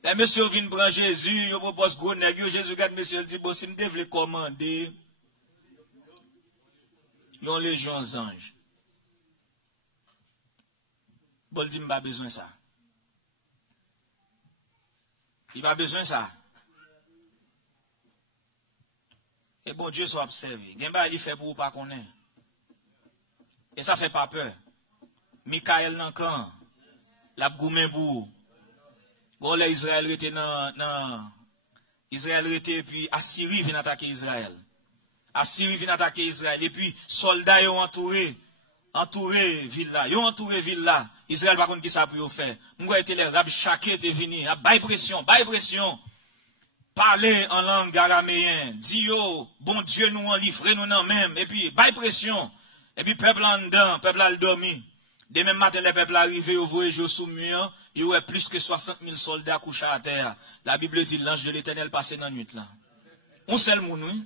Les messieurs viennent prendre Jésus, ils proposent gros nèg, Jésus regarde monsieur dit bon si me devez commander yon légion ange. Bon dit m'pas besoin ça. Il pas besoin ça. Et bon Dieu soit observé. Gen ba il fait pour ou pas connaître. Et ça fait pas peur. Mikaël nan kan la goumen pour bon les Israël était dans Israël était puis Assyrie vient attaquer Israël. Assyrie vient attaquer Israël et puis soldats ont entouré ville là. Ils ont entouré ville là. Israël par contre qui ça pour faire. M'gwa était les rab chaque te vini, a bail pression. Parler en langue araméenne, dit yo, bon Dieu nous en livré nous non même et puis bail pression. Et puis peuple en dedans, peuple a dormi. Dès même matin les peuples arrivés au voyage sous mur, il y a plus que 60 000 soldats couchés à terre. La Bible dit l'ange de l'Éternel passait dans la nuit là. On seul moun oui.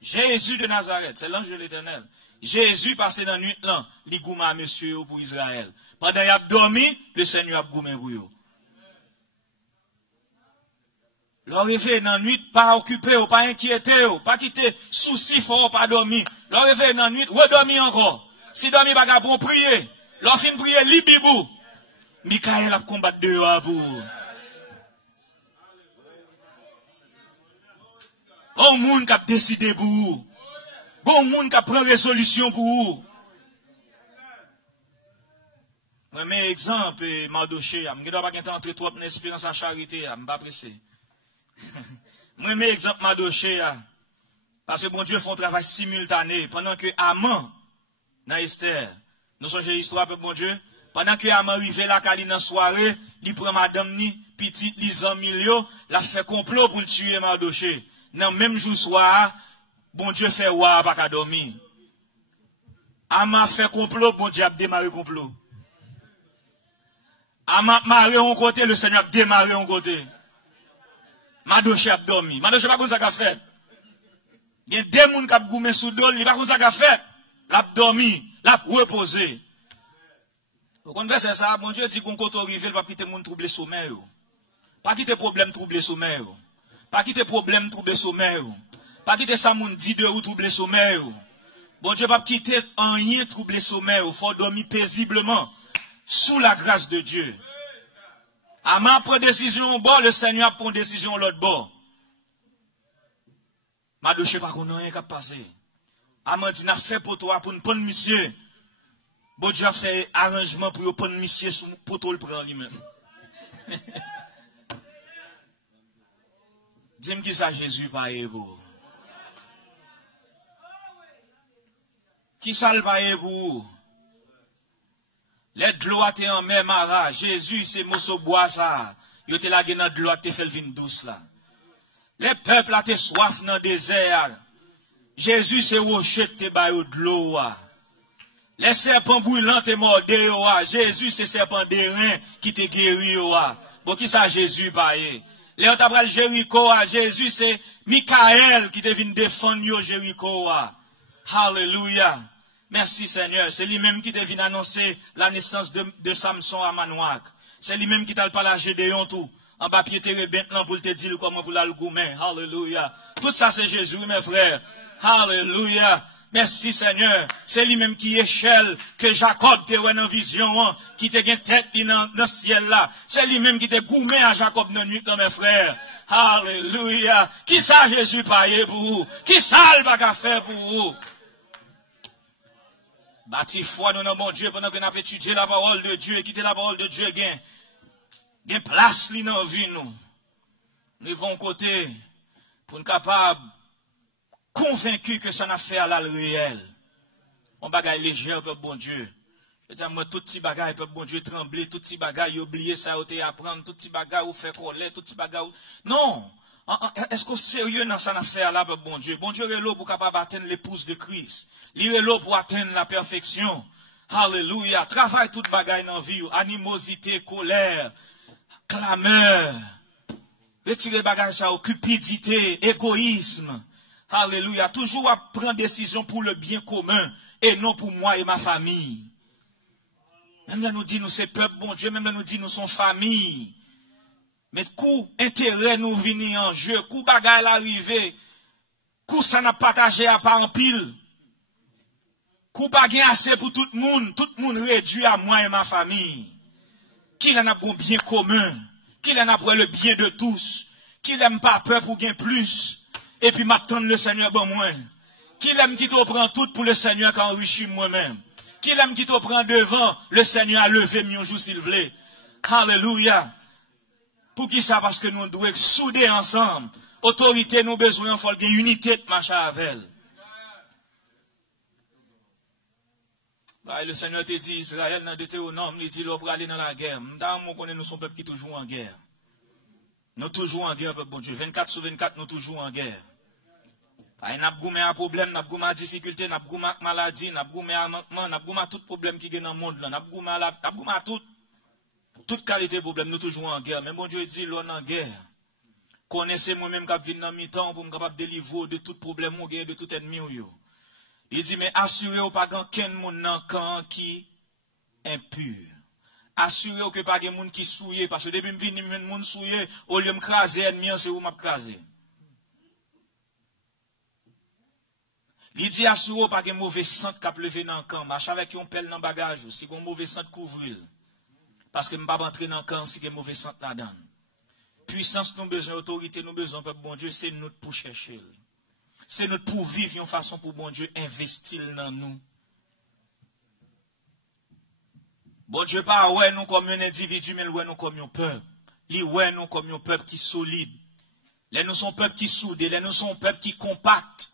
Jésus de Nazareth, c'est l'ange de l'Éternel. Jésus passait dans la nuit là, li gouma monsieur pour Israël. Pendant qu'il a dormi, le Seigneur a goumé pour eux. L'arrivée dans la nuit, pas occupé, pas inquiété, pas quitter souci fort, pas dormi. L'arrivée dans la nuit, redormi encore. Si dormi, pas bon prier. L'on fin prier, libibou. Mikaël a combattu dehors pour. Bon monde qui a décidé pour vous. Bon monde qui a pris résolution pour vous. Moi, mes exemples, Mardoché, je ne dois pas entrer trop dans l'espérance à charité, je ne suis pas pressé. Moi, mes exemples, Mardoché, parce que bon Dieu fait un travail simultané, pendant que Aman, dans Esther, nous sommes l'histoire, bon Dieu, pendant que Aman arrive là, dans la soirée, il prend madame ni, petit, les amis, la fait complot pour le tuer Mardoché. Dans le même jour soir, bon Dieu fait ouah, pas qu'à dormir. Aman fait complot, bon Dieu a démarré complot. Aman maré en côté, le Seigneur a démarré en côté. Mardoché a dormi. Mardoché pas comme ça qu'a fait. Il y a des gens qui ont goumé sous dos, il pas comme ça qu'a fait. L'a dormi, l'a reposé. Vous connaissez ça, mon Dieu dit qu'on côté arrivé, pas quitter moun trouble sommeil. Pas quitter problème trouble sommeil. Pas quitter problème trouble sommeil. Pas quitter ça moun dit de ou trouble sommeil. Bon Dieu pas quitter rien trouble sommeil, faut dormir paisiblement sous la grâce de Dieu. Aman prend décision au bord, le Seigneur prend décision l'autre bord. Mardoché pas qu'on a rien qu'à passer. Aman dit n'a fait pour toi pour ne prendre monsieur. Bon Dieu a fait arrangement pour prendre monsieur sous poteau le prend lui-même. Dis-moi qui ça Jésus pas pour. Qui ça le pas pour? Les de l'eau étaient en mer mara. Jésus, c'est mosso bois ça. Yo te la dans de l'eau te fait vin douce là. Les peuples étaient soif dans le désert. Jésus, c'est rocher te bayo de l'eau. Les serpents brûlants te mordé. Jésus, c'est serpent d'airain qui te guéri. Bon, qui ça Jésus paye? Les autres après Jéricho, Jésus, c'est Mikaël qui te vient défendre Jéricho. Hallelujah. Merci Seigneur. C'est lui-même qui devine annoncer la naissance de Samson à Manouak. C'est lui-même qui t'a parlé à Gédéon tout. En papier terre maintenant pour te dire comment pour la goumen. Hallelujah. Tout ça c'est Jésus, mes frères. Hallelujah. Merci Seigneur. C'est lui-même qui échelle que Jacob te voit dans vision, qui te gagne tête dans le ciel là. C'est lui-même qui te goumé à Jacob dans nuit, mes frères. Hallelujah. Qui ça Jésus paye pour vous? Qui ça le va faire pour vous? Bâti foi dans mon Dieu pendant que nous avons étudié la parole de Dieu et quitté la parole de Dieu, gain place li dans vie nous. Nous vont côté pour nous capables convaincus que ça n'a fait à la réel. On bagaille léger peuple bon Dieu. C'est-à-dire moi tout petit bagaille peuple bon Dieu trembler, tout petit bagaille oublier ça ou te apprendre, tout petit bagaille ou faire colère, tout petit bagaille. Non, Est-ce qu'on est sérieux dans cette affaire là, bon Dieu? Bon Dieu est là pour capable atteindre l'épouse de Christ. Il est là pour atteindre la perfection. Alléluia. Travaille toute bagaille dans la vie. Animosité, colère, clameur. Retirer bagaille ça, cupidité, égoïsme. Alléluia. Toujours à prendre décision pour le bien commun et non pour moi et ma famille. Même là nous dit nous c'est peuple, bon Dieu, même là nous dit nous sommes famille. Mais coup intérêt nous venir en jeu, coup bagaille l'arrivée, coup ça n'a partagé à part en pile. Coup pas gain assez pour tout le monde réduit à moi et ma famille. Qui en a pour bien commun, qui en a pour le bien de tous, qui n'aime pas peur pour gain plus, et puis m'attendre le Seigneur bon moins. Qui l'aime qui te prend tout pour le Seigneur qui enrichit moi-même. Qui l'aime qui te prend devant, le Seigneur a levé mon jour s'il voulait. Alléluia. Pour qui ça? Parce que nous devons souder ensemble. Autorité, nous besoin, il faut une unité de marcher avec elle. Bah, le Seigneur te dit, Israël, dans Deutéronome, il dit, l'on pour aller dans la guerre. Nous sommes peuple qui toujours en guerre. Nous toujours en guerre, peuple bon Dieu. 24/24, nous toujours en guerre. Nous avons un problème, nous avons une difficulté, nous avons une maladie, nous avons un manquement, nous avons tout problème qui est dans le monde. Nous avons toute qualité de problème, nous toujours en guerre. Mais bon Dieu dit, l'on en guerre. Connaissez moi-même qui vient dans mi-temps pour me capable délivrer de tout problème, de tout ennemi. Il dit, mais assurez-vous pas qu'un monde qui est impur. Assurez-vous que pas de monde qui souille, parce que depuis que je viens, le monde souille, au lieu de m'craser, ennemi, c'est où m'craser. Il dit, assurez-vous pas de mauvais sang qui a levé dans le camp. Marche avec un pelle dans le bagage, si un mauvais sang couvrir. Parce que je ne peux pas entrer dans le camp si un mauvais sang là-dedans. Puissance, nous besoin, autorité, nous besoin, peuple bon Dieu, c'est notre pour chercher. C'est notre pour vivre une façon pour bon Dieu investir dans nous. Bon Dieu, pas ouais nous comme un individu, mais ouais nous comme un peuple. Il ouais nous comme un peuple qui est solide. Les nous sommes peuple qui soudé, les nous sommes peuple qui compact.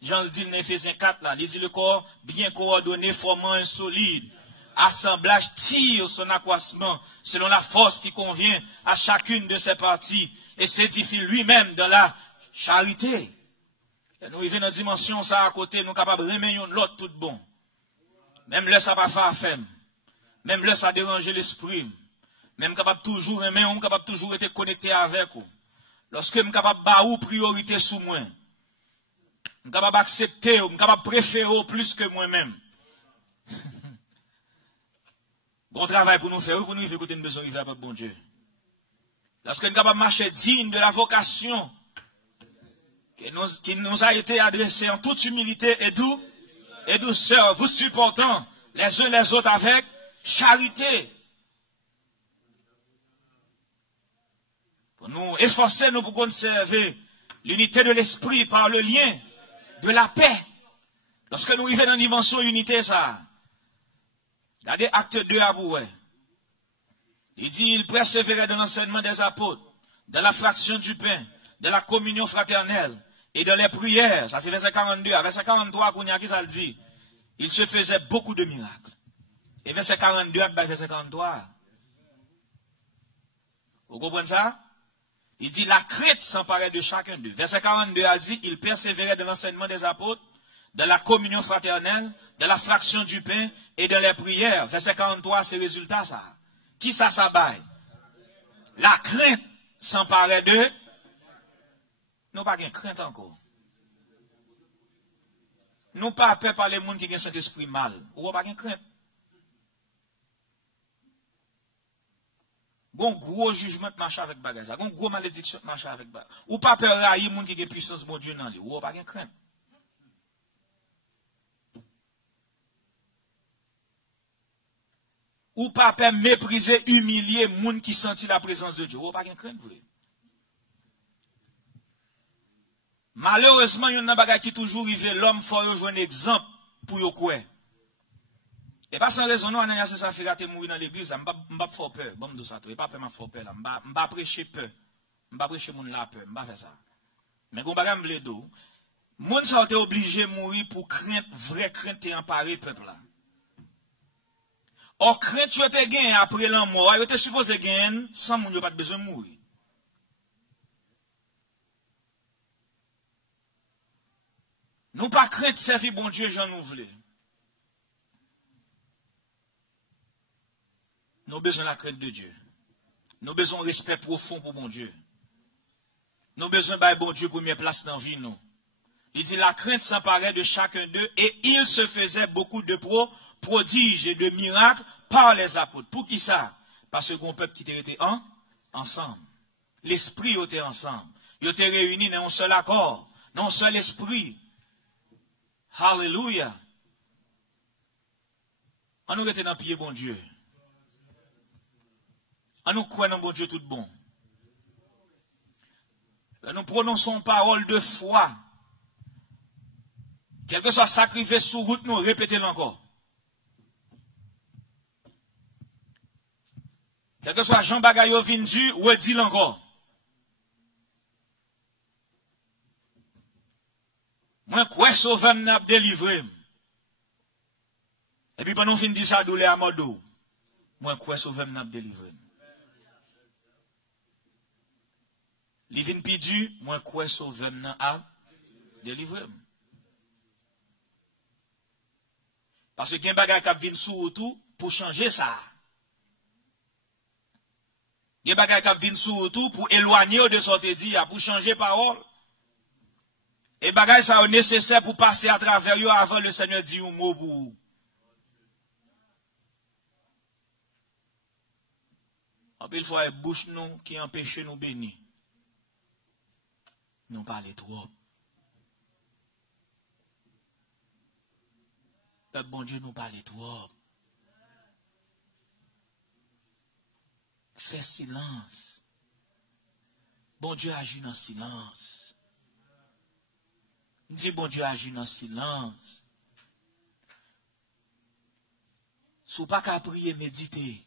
Jean le dit dans Éphésiens 4 là, il dit le corps bien coordonné, formant un solide. Assemblage tire son accroissement selon la force qui convient à chacune de ses parties et s'édifie lui-même dans la charité. Et nous arrivons dans la dimension ça à côté, nous sommes capables de remettre l'autre tout bon. Même là ça va faire femme. Même là ça déranger l'esprit. Même capable toujours aimer, on capable toujours être connecté avec vous. Lorsque je suis capable de faire priorité sous moi. Je suis capable d'accepter, je suis capable de préférer plus que moi-même. Bon travail pour nous faire, pour nous vivre côté de besoin de vivre avec bon Dieu. Lorsque nous sommes capables de marcher digne de la vocation qui nous a été adressée en toute humilité et douceur, vous supportant les uns les autres avec charité. Pour nous efforcer nous pour conserver l'unité de l'esprit par le lien de la paix. Lorsque nous vivons dans une dimension unité, ça. Regardez acte 2 à Boué. Il dit, il persévérait dans l'enseignement des apôtres, dans la fraction du pain, dans la communion fraternelle et dans les prières. Ça c'est verset 42. À verset 43, qui ça le dit. Il se faisait beaucoup de miracles. Et verset 42 à verset 43. Vous comprenez ça? Il dit, la crainte s'emparait de chacun d'eux. Verset 42 a dit, il persévérait dans l'enseignement des apôtres, dans la communion fraternelle, dans la fraction du pain et dans les prières. Verset 43, c'est le résultat, ça. Qui ça baille? La crainte s'emparait d'eux. Nous pas de crainte encore. Nous pas peur par les gens qui ont cet esprit mal. Ou pas de crainte. Gon gros jugement marche avec bagage. Gon gros malédiction marche avec bagage. Ou pas peur railler moun qui a puissance bon Dieu dans lui. Ou pas de crainte. Ou pas peur mépriser, humilier moun qui sentit la présence de Dieu. Ou pas de crainte vrai. Malheureusement, il y a un bagage qui toujours arrive, l'homme faut jouer un exemple pour yo quoi. Et pas sans raison, non, Ananias ça fait rater mourir dans l'église, m'pa fort peur, bon de ça, et pas peur m'a fort peur là, m'pa prêcher peur. M'pa prêcher moun la peur, m'pa faire ça. Mais gon bagage m'ble do, moun ça été obligé mourir pour crainte, vraie crainte et emparer peuple là. Or crainte yo te gain après la mort, yo te supposé gain sans moun yo pas besoin mourir. crainte servir bon Dieu, j'en ouvre. Nous avons besoin de la crainte de Dieu. Nous avons besoin de respect profond pour bon Dieu. Nous avons besoin de bon Dieu première place dans la vie. Nous. Il dit la crainte s'emparait de chacun d'eux et il se faisait beaucoup de prodiges et de miracles par les apôtres. Pour qui ça? Parce qu'on peuple qui était ensemble. L'esprit était ensemble. Ils étaient réunis dans un seul accord, dans un seul esprit. Alléluia. On nous était dans le pied bon Dieu. On nous croit dans bon Dieu tout bon. Nous prononçons parole de foi. Quel que soit sacrifié sur route, nous répétons encore. Quel que soit Jean Bagayo Vindu, redis encore. Moi, quoi sauver m'a délivré. Et puis, pendant qu'on finit ça, douleur à modo. Moi, quoi sauver m'a délivré. Li vin pidu, moi, quoi sauver m'a délivré. Parce que gen bagay kap vin sou tout pour changer ça. Gen bagay kap vin sou tout pour éloigner de son te dit, pour changer parole. Et bagay ça est nécessaire pour passer à travers yo avant le Seigneur dit un mot pour vous. En pile fois, bouche nous qui empêche nous bénir. Nous parlons trop. Peuple bon Dieu nous parle trop. Fais silence. Bon Dieu agit dans le silence. Dis bon Dieu agit dans le silence. Sous pas qu'à prier, méditer.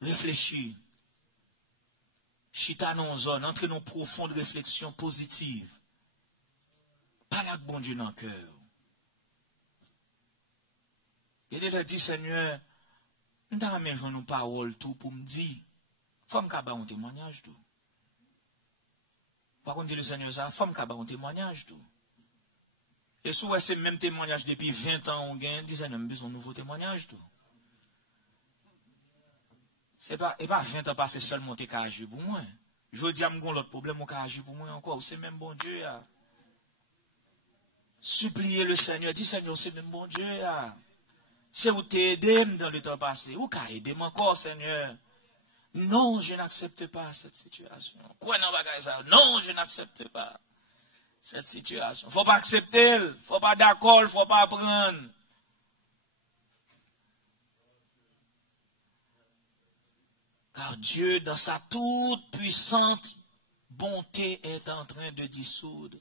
Réfléchir. Chita dans zone, entrer dans une profonde réflexion positive. Parle avec bon Dieu dans le cœur. Et il a dit, Seigneur, nous avons mis une parole tout pour me dire, faut me faire un témoignage tout. Par contre, dit le Seigneur, ça, faut me faire un témoignage tout. Et souvent, c'est le même témoignage depuis 20 ans, on gagne, dit Seigneur, nous avons besoin de nouveau témoignage tout. Et pas 20 ans passé seulement t'es qu'à agir pour moi. Je dis à mon l'autre problème, on qu'à agir pour moi encore, c'est même bon Dieu. Ya. Supplier le Seigneur, dis Seigneur, c'est même bon Dieu. Ya. C'est où t'aider dans le temps passé. Ou qu'à aider encore, Seigneur. Non, je n'accepte pas cette situation. Quoi non, bagay ça? Non, je n'accepte pas cette situation. Faut pas accepter, faut pas d'accord, faut pas prendre. Car Dieu, dans sa toute puissante bonté, est en train de dissoudre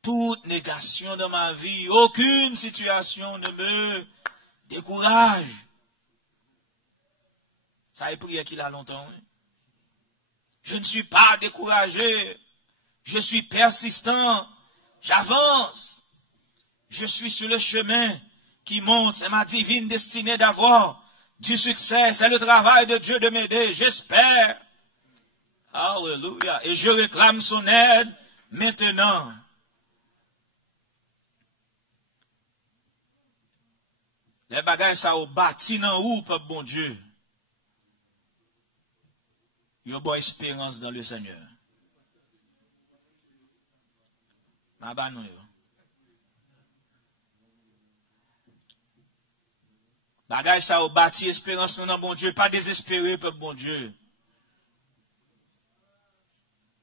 toute négation dans ma vie. Aucune situation ne me décourage. Ça est prié qu'il a longtemps. Hein? Je ne suis pas découragé. Je suis persistant. J'avance. Je suis sur le chemin qui monte. C'est ma divine destinée d'avoir du succès. C'est le travail de Dieu de m'aider. J'espère. Alléluia. Et je réclame son aide maintenant. Les bagages ça au bâti dans où, peuple bon Dieu. Il y a une bonne espérance dans le Seigneur. Ma banon yo. Bagay ça au bâti espérance nous dans bon Dieu, pas désespéré peuple bon Dieu.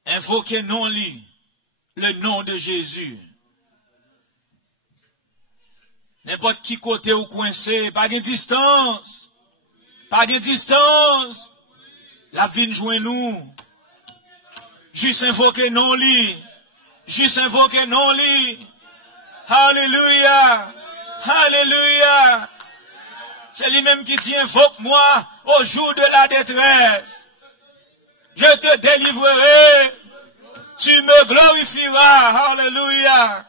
Invoquez non li le nom de Jésus. N'importe qui côté ou coincé, pas de distance. Pas de distance. La vie joint nous. Juste invoquer non li. Juste invoquer non li. Alléluia. Alléluia. C'est lui-même qui dit invoque moi au jour de la détresse. Je te délivrerai. Tu me glorifieras. Alléluia.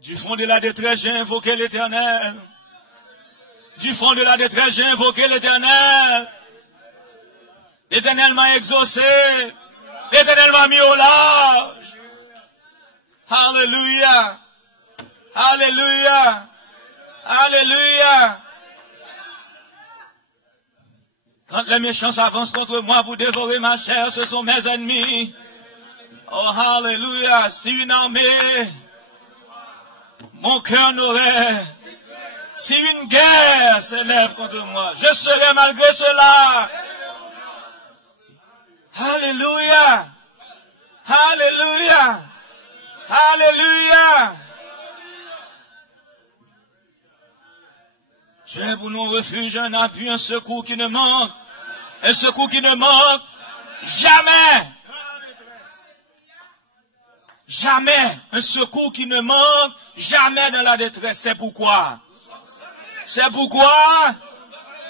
Du fond de la détresse, j'ai invoqué l'Éternel. Du fond de la détresse, j'ai invoqué l'Éternel. L'Éternel m'a exaucé. L'Éternel m'a mis au large. Alléluia. Alléluia. Alléluia. Quand les méchants s'avancent contre moi pour dévorer ma chair, ce sont mes ennemis. Oh, alléluia. Si une armée, mon cœur n'aurait. Si une guerre s'élève contre moi, je serai malgré cela. Alléluia. Alléluia. Alléluia. J'ai pour nous refuge un appui, un secours qui ne manque. Un secours qui ne manque jamais. Jamais. Un secours qui ne manque jamais dans la détresse. C'est pourquoi. C'est pourquoi,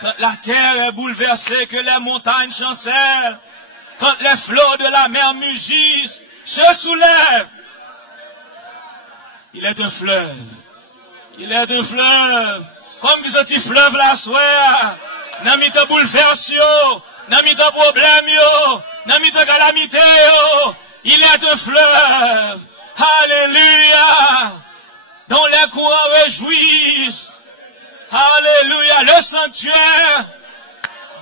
quand la terre est bouleversée, que les montagnes chancellent, quand les flots de la mer mugissent, se soulèvent. Il est un fleuve. Il est un fleuve. Comme ce petit fleuve la soir. N'a mis de bouleversation. N'a mis de problème yo. N'a mis de calamité yo. Il est un fleuve. Alléluia. Dont les courants réjouissent. Alléluia. Le sanctuaire.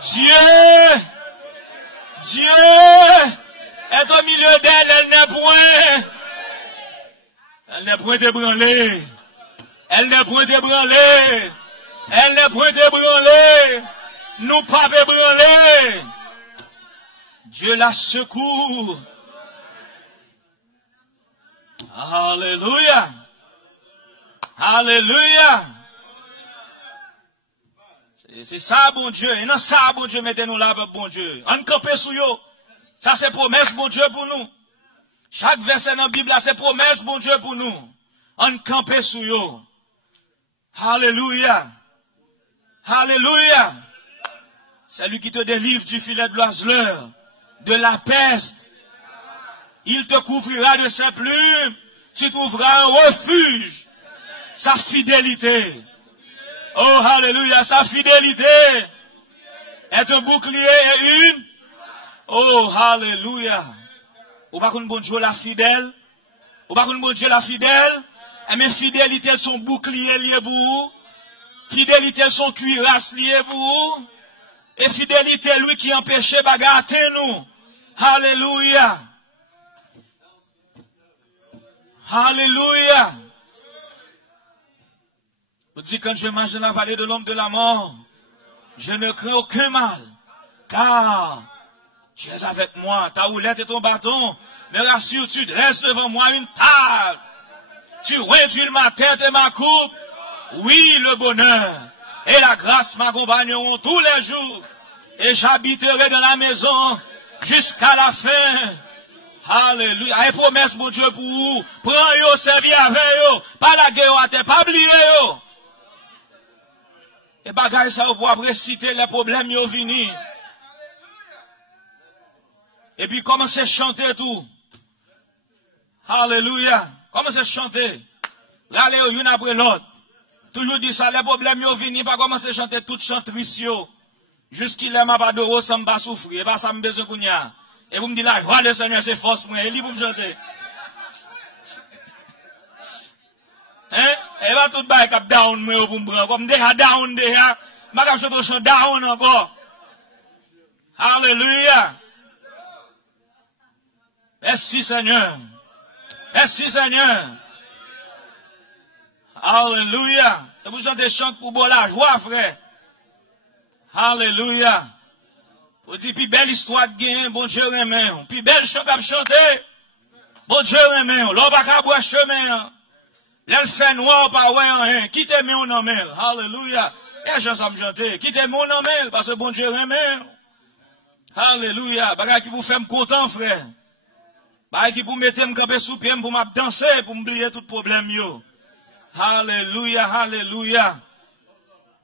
Dieu est au milieu d'elle. Elle n'est point. Elle n'est point ébranlée. Elle n'est point ébranlée. Elle n'est point ébranlée. Nous pas ébranlés. Dieu la secoue. Alléluia. Alléluia. C'est ça, bon Dieu. Et non, ça, bon Dieu, mettez-nous là, bon Dieu. On campe sous yo. Ça, c'est promesse, bon Dieu, pour nous. Chaque verset dans la Bible, c'est promesse, bon Dieu, pour nous. On campe sous yo. Alléluia. Alléluia. C'est lui qui te délivre du filet de l'oiseleur, de la peste. Il te couvrira de ses plumes. Tu trouveras un refuge. Sa fidélité. Oh, alléluia. Sa fidélité est un bouclier et une. Oh, alléluia. Ou pas qu'on bon Dieu la fidèle. Ou pas qu'on bon Dieu la fidèle. Et mes fidélités sont boucliers liés pour vous. Fidélité son cuirasse lié pour vous. Et fidélité lui qui empêchait bagarre nous. Alléluia. Alléluia. Vous dites quand je marche dans la vallée de l'ombre de la mort, je ne crains aucun mal. Car tu es avec moi. Ta houlette et ton bâton me rassurent. Tu dresses devant moi une table. Tu réduis ma tête et ma coupe. Oui, le bonheur et la grâce m'accompagneront tous les jours. Et j'habiterai dans la maison jusqu'à la fin. Alléluia. Et promesse, mon Dieu, pour vous. Prends yo, servi avec yo. Pas la guerre à terre, pas oublier yo. Et bagaille ça, vous pouvez réciter les problèmes yo vini. Et puis commencez à chanter tout. Alléluia. Commencez à chanter. Allez, une après l'autre. Toujours dit ça, les problèmes yo vini, pas commencer à chanter toute chantrice yo. Jusqu'il est ma pas de ça m'a souffrir, et pas ça me besoin kounya. Et vous me dites la joie de Seigneur c'est force moi, et lui pour me chanter. Hein? Et va tout bail cap down moi pour me prendre, comme déjà down déjà, ma cap chanter down encore. Alléluia. Merci Seigneur. Merci Seigneur. Alléluia. Et vous chantez chante pour bon la joie, frère. Alléluia. Vous dites, puis belle histoire de gain, bon Dieu remet. Puis belle chant à chanter, bon Dieu remet. L'on va qu'à boire chemin. L'elle fait noir par ouais rien. Quittez-moi au nom. Alléluia. Et la chance à me chanter. Quittez-moi au nom, parce que bon Dieu remet. Alléluia. Bagay qui vous fait me content, frère. Bagay qui vous mettez me camper sous pied pour me danser, pour m'oublier tout problème yo. Alléluia, alléluia.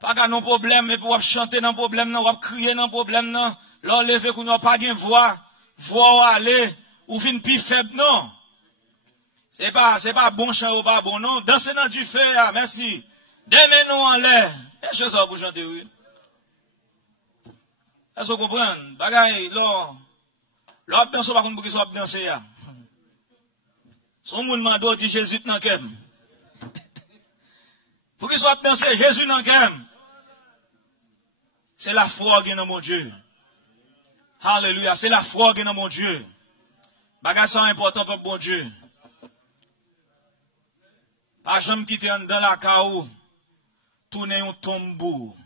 Pas qu'à non problème, mais pour chanter dans problème, non, pour crier dans problème, non. L'enlever qu'on n'a pas de voix, voix aller, ou fin plus faible, non. C'est pas bon chant ou pas bon, non. Danser dans du feu, ah, merci. Demain nous en l'air. Est-ce que ça vous chanter, oui? Est-ce que vous comprenez? Bagaille, là, L'op danse par contre pour qu'il soit danser ya. Son monde mando dit Jésus nan kem. Pour qu'il soit danser Jésus nan kem. C'est la foi qui est dans mon Dieu. Alléluia, c'est la foi qui est dans mon Dieu. Bagage ça important pour bon Dieu. Pas jamais quitter dans la caou, tourner un tombeau.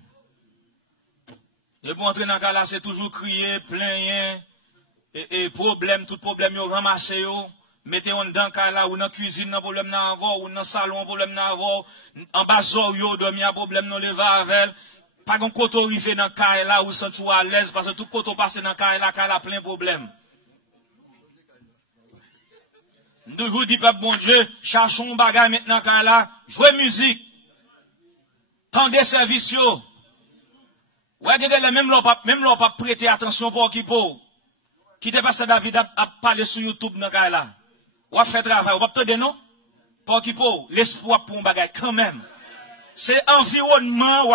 Et pour entrer dans la là, c'est toujours crier, plaigner, et problème, tout problème, yo ramasser yo. Mettez on dans la ou dans la cuisine, dans problème dans avant, ou dans le salon, problème dans avant, en bas yo, dormi, problème dans le avec. Pas de koto rive dans la là, ou senti à l'aise, parce que tout koto passe dans la là, plein de problèmes. Nous vous dit, peuple bon Dieu, cherchons un bagage maintenant là, jouez musique, tendez service yo. Ouais, même l'on pas prêter attention pour qui pour. Qui te passe David à parler sur YouTube dans là. Ou fait travail, ou pas te non? Pour qui pour, l'espoir pour un bagage quand même. C'est environnement ou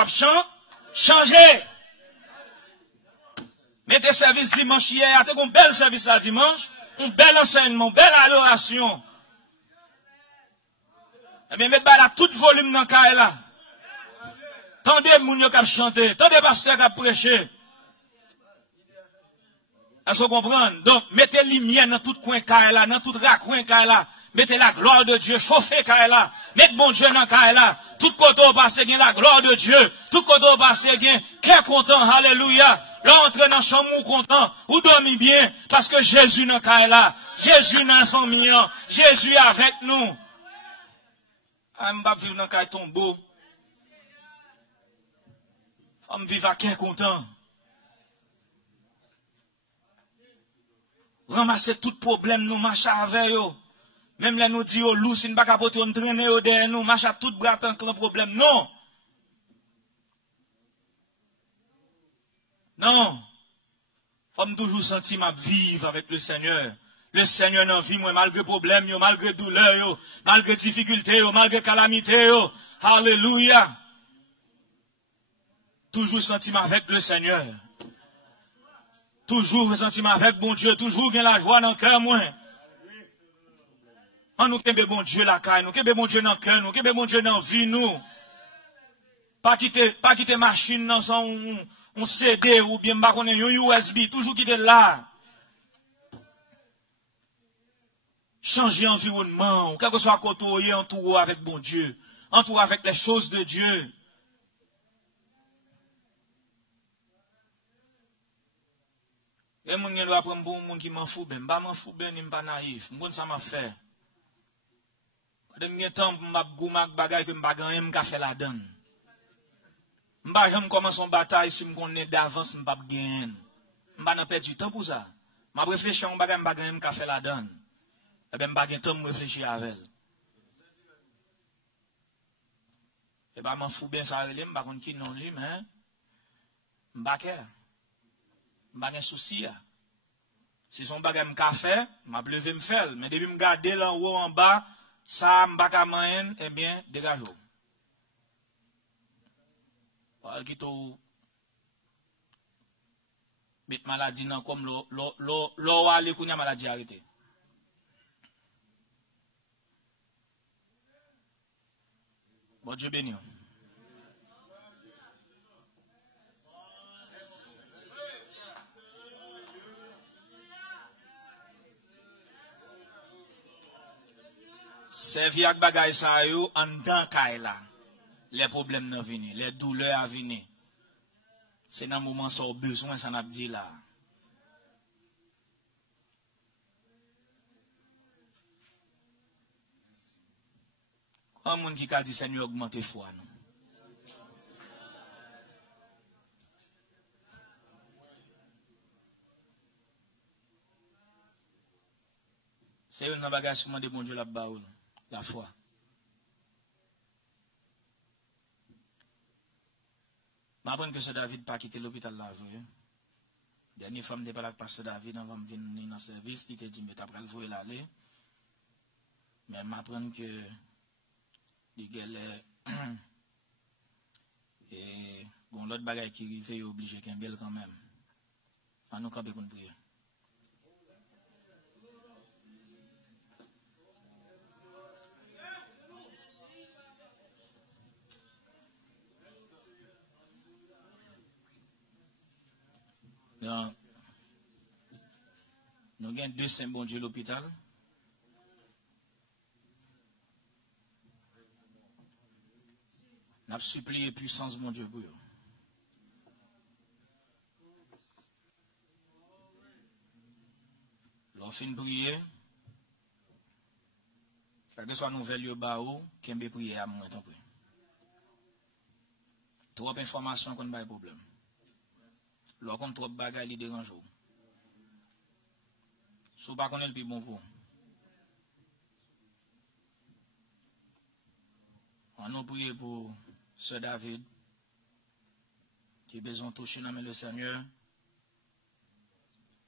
changer. Mettez service dimanche hier, t'as un bel service là dimanche. Un bel enseignement, une belle adoration. Et bien, mettez là tout volume dans le là. Tendez moun yo k'ap chanter, tendez pasteur k'ap prêcher. Est-ce que vous comprenez? Donc, mettez lumière dans tout coin là, dans tout raccoin là. Mettez la gloire de Dieu, chauffez là. Mettez bon Dieu dans là. Tout côté au passé, la gloire de Dieu. Tout côté au passé, qu'est content, alléluia. Là, entrez dans la chambre ou content, ou dormez bien, parce que Jésus dans là. Jésus dans la famille, Jésus est avec nous. Je ne vais pas vivre dans le tombeau. Je vais vivre à qui content. Ramasser tout problème, nous marcher avec eux. Même là, nous disons, loup, si nous ne pouvons pas traîner derrière nous, marcher tout bras tant que le problème. Non. Non. Faut toujours sentir ma vivre avec le Seigneur. Le Seigneur n'en vit moi, malgré problème, malgré douleur, malgré difficulté, malgré calamité. Alléluia. Toujours sentir avec le Seigneur. Toujours sentir avec bon Dieu. Toujours gain la joie dans le cœur, moi. On nous kembe bon Dieu la caille, nous kembe bon Dieu dans le cœur, nous kembe bon Dieu dans la vie, nous. Pas quitter machine dans son un CD ou bien pas qu'on un USB, toujours quitter là. Changer environnement, quel que soit côté, entouré avec bon Dieu, entouré avec les choses de Dieu. Et mon gars doit prendre bon monde qui m'en fout ben, m'en fout ben, m'pas naïf, m'gon ça m'a fait. Quand m'gen temps m'a goumak bagay que m'pa gagner m'ka fait la donne. M'pa jamais commencer une bataille si m'connaît d'avance m'pa gagner. M'pa n'a perdre du temps pour ça. M'a réfléchir on bagay m'pa gagner m'ka fait la donne. Et ben m'pa gagner temps me réfléchir avec elle. Et ben m'en fout ben ça relé m'pa connait qui non lui mais m'pa care. M'pa gen souci. Si son bagay m'ka fait, m'a levé m'fait, mais depuis m'garder là en haut en bas, ça m'pa ka mayen, eh bien dégagez. Ou qui to bit maladie nan comme lo aller kounya maladie arrêté. Bon Dieu béni. Servi ak bagay sa yo en dan kay la. Les problèmes n'ont venu, les douleurs à venir. C'est dans le moment où on a besoin, ça n'a pas dit là. Un monde qui a dit Seigneur augmente foi nous. C'est un bagage qui de bon Dieu la foi. Je m'apprends que ce David pas quitté l'hôpital là. Dernière femme de parler avec pasteur David avant de venir dans le service, il te dit mais après le voyer l'aller. Mais je m'apprends que il galère et bon l'autre bagage qui fait obligé qu'un bel quand même. On nous camper pour prier. Nous avons deux saints bon Dieu à l'hôpital. Nous avons supplié puissance bon Dieu pour eux. L'on fin prier. Quelle que soit la nouvelle yo ba ou, qui peut prier à moi tant pis. Trop d'informations qu'on pas de problème. Lorsqu'on trop bagaille li dérange ou. Sou pas connaître le plus bon pour. On nous prie pour Sœur David qui a besoin de toucher dans le Seigneur.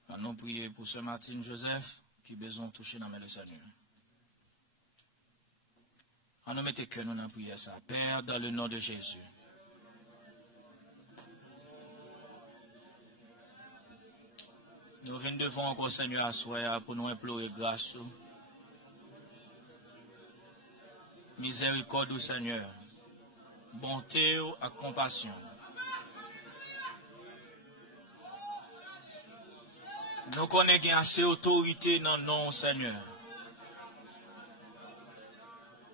On nous prie pour Sœur Martine Joseph qui a besoin de toucher dans le Seigneur. On nous mette que nous dans la prière ça. Père, dans le nom de Jésus. Nous venons devant encore Seigneur à soi pour nous implorer grâce. Miséricorde au Seigneur. Bonté et compassion. Nous connaissons assez d'autorité dans le nom Seigneur.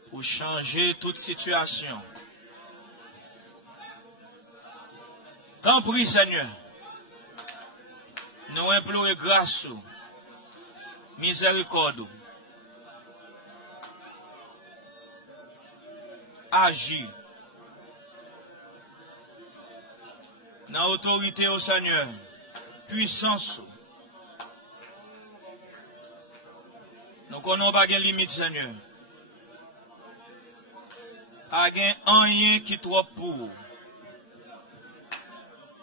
Pour changer toute situation. Tant pis Seigneur. Nous implorons grâce, miséricorde. Agis. Dans l'autorité au Seigneur. Puissance. Nous connaissons pas de limite, Seigneur. Pas rien qui est trop pour.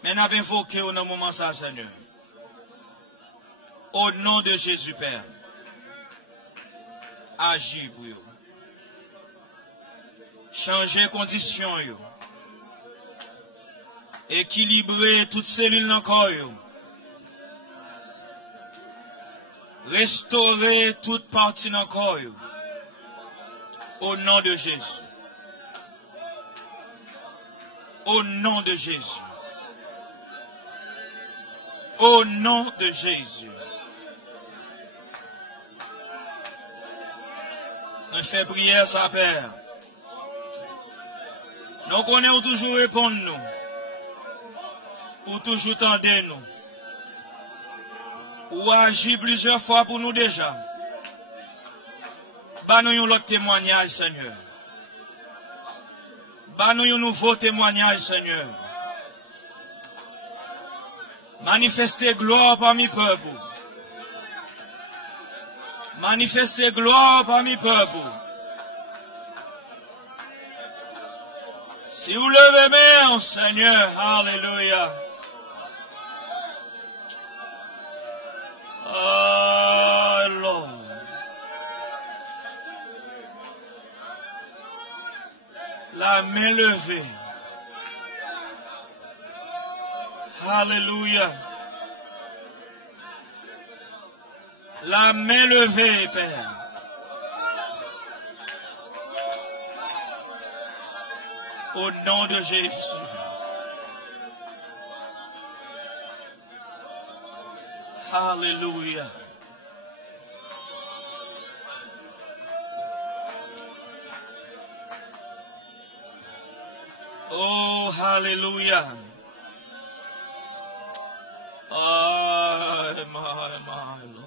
Mais nous avons invoqué au moment ça, Seigneur. Au nom de Jésus, Père. Agis pour eux. Changer conditions. Équilibrer toutes cellules dans le corps. Restaurer toute partie dans le corps. Au nom de Jésus. Au nom de Jésus. Au nom de Jésus. Nous faisons prière, sa Père. Nous connaissons toujours répondre nous. Ou toujours tendre nous. Ou agir plusieurs fois pour nous déjà. Bah nous l'autre témoignage, Seigneur. Bah nous un nouveau témoignage, Seigneur. Manifestez gloire parmi le peuple. Manifestez gloire parmi le peuple. Si vous levez main, Seigneur, alléluia. Oh, Lord. La main levée. Alléluia. La main levée, Père. Au nom de Jésus. Alléluia. Oh, hallelujah. Oh, my Lord.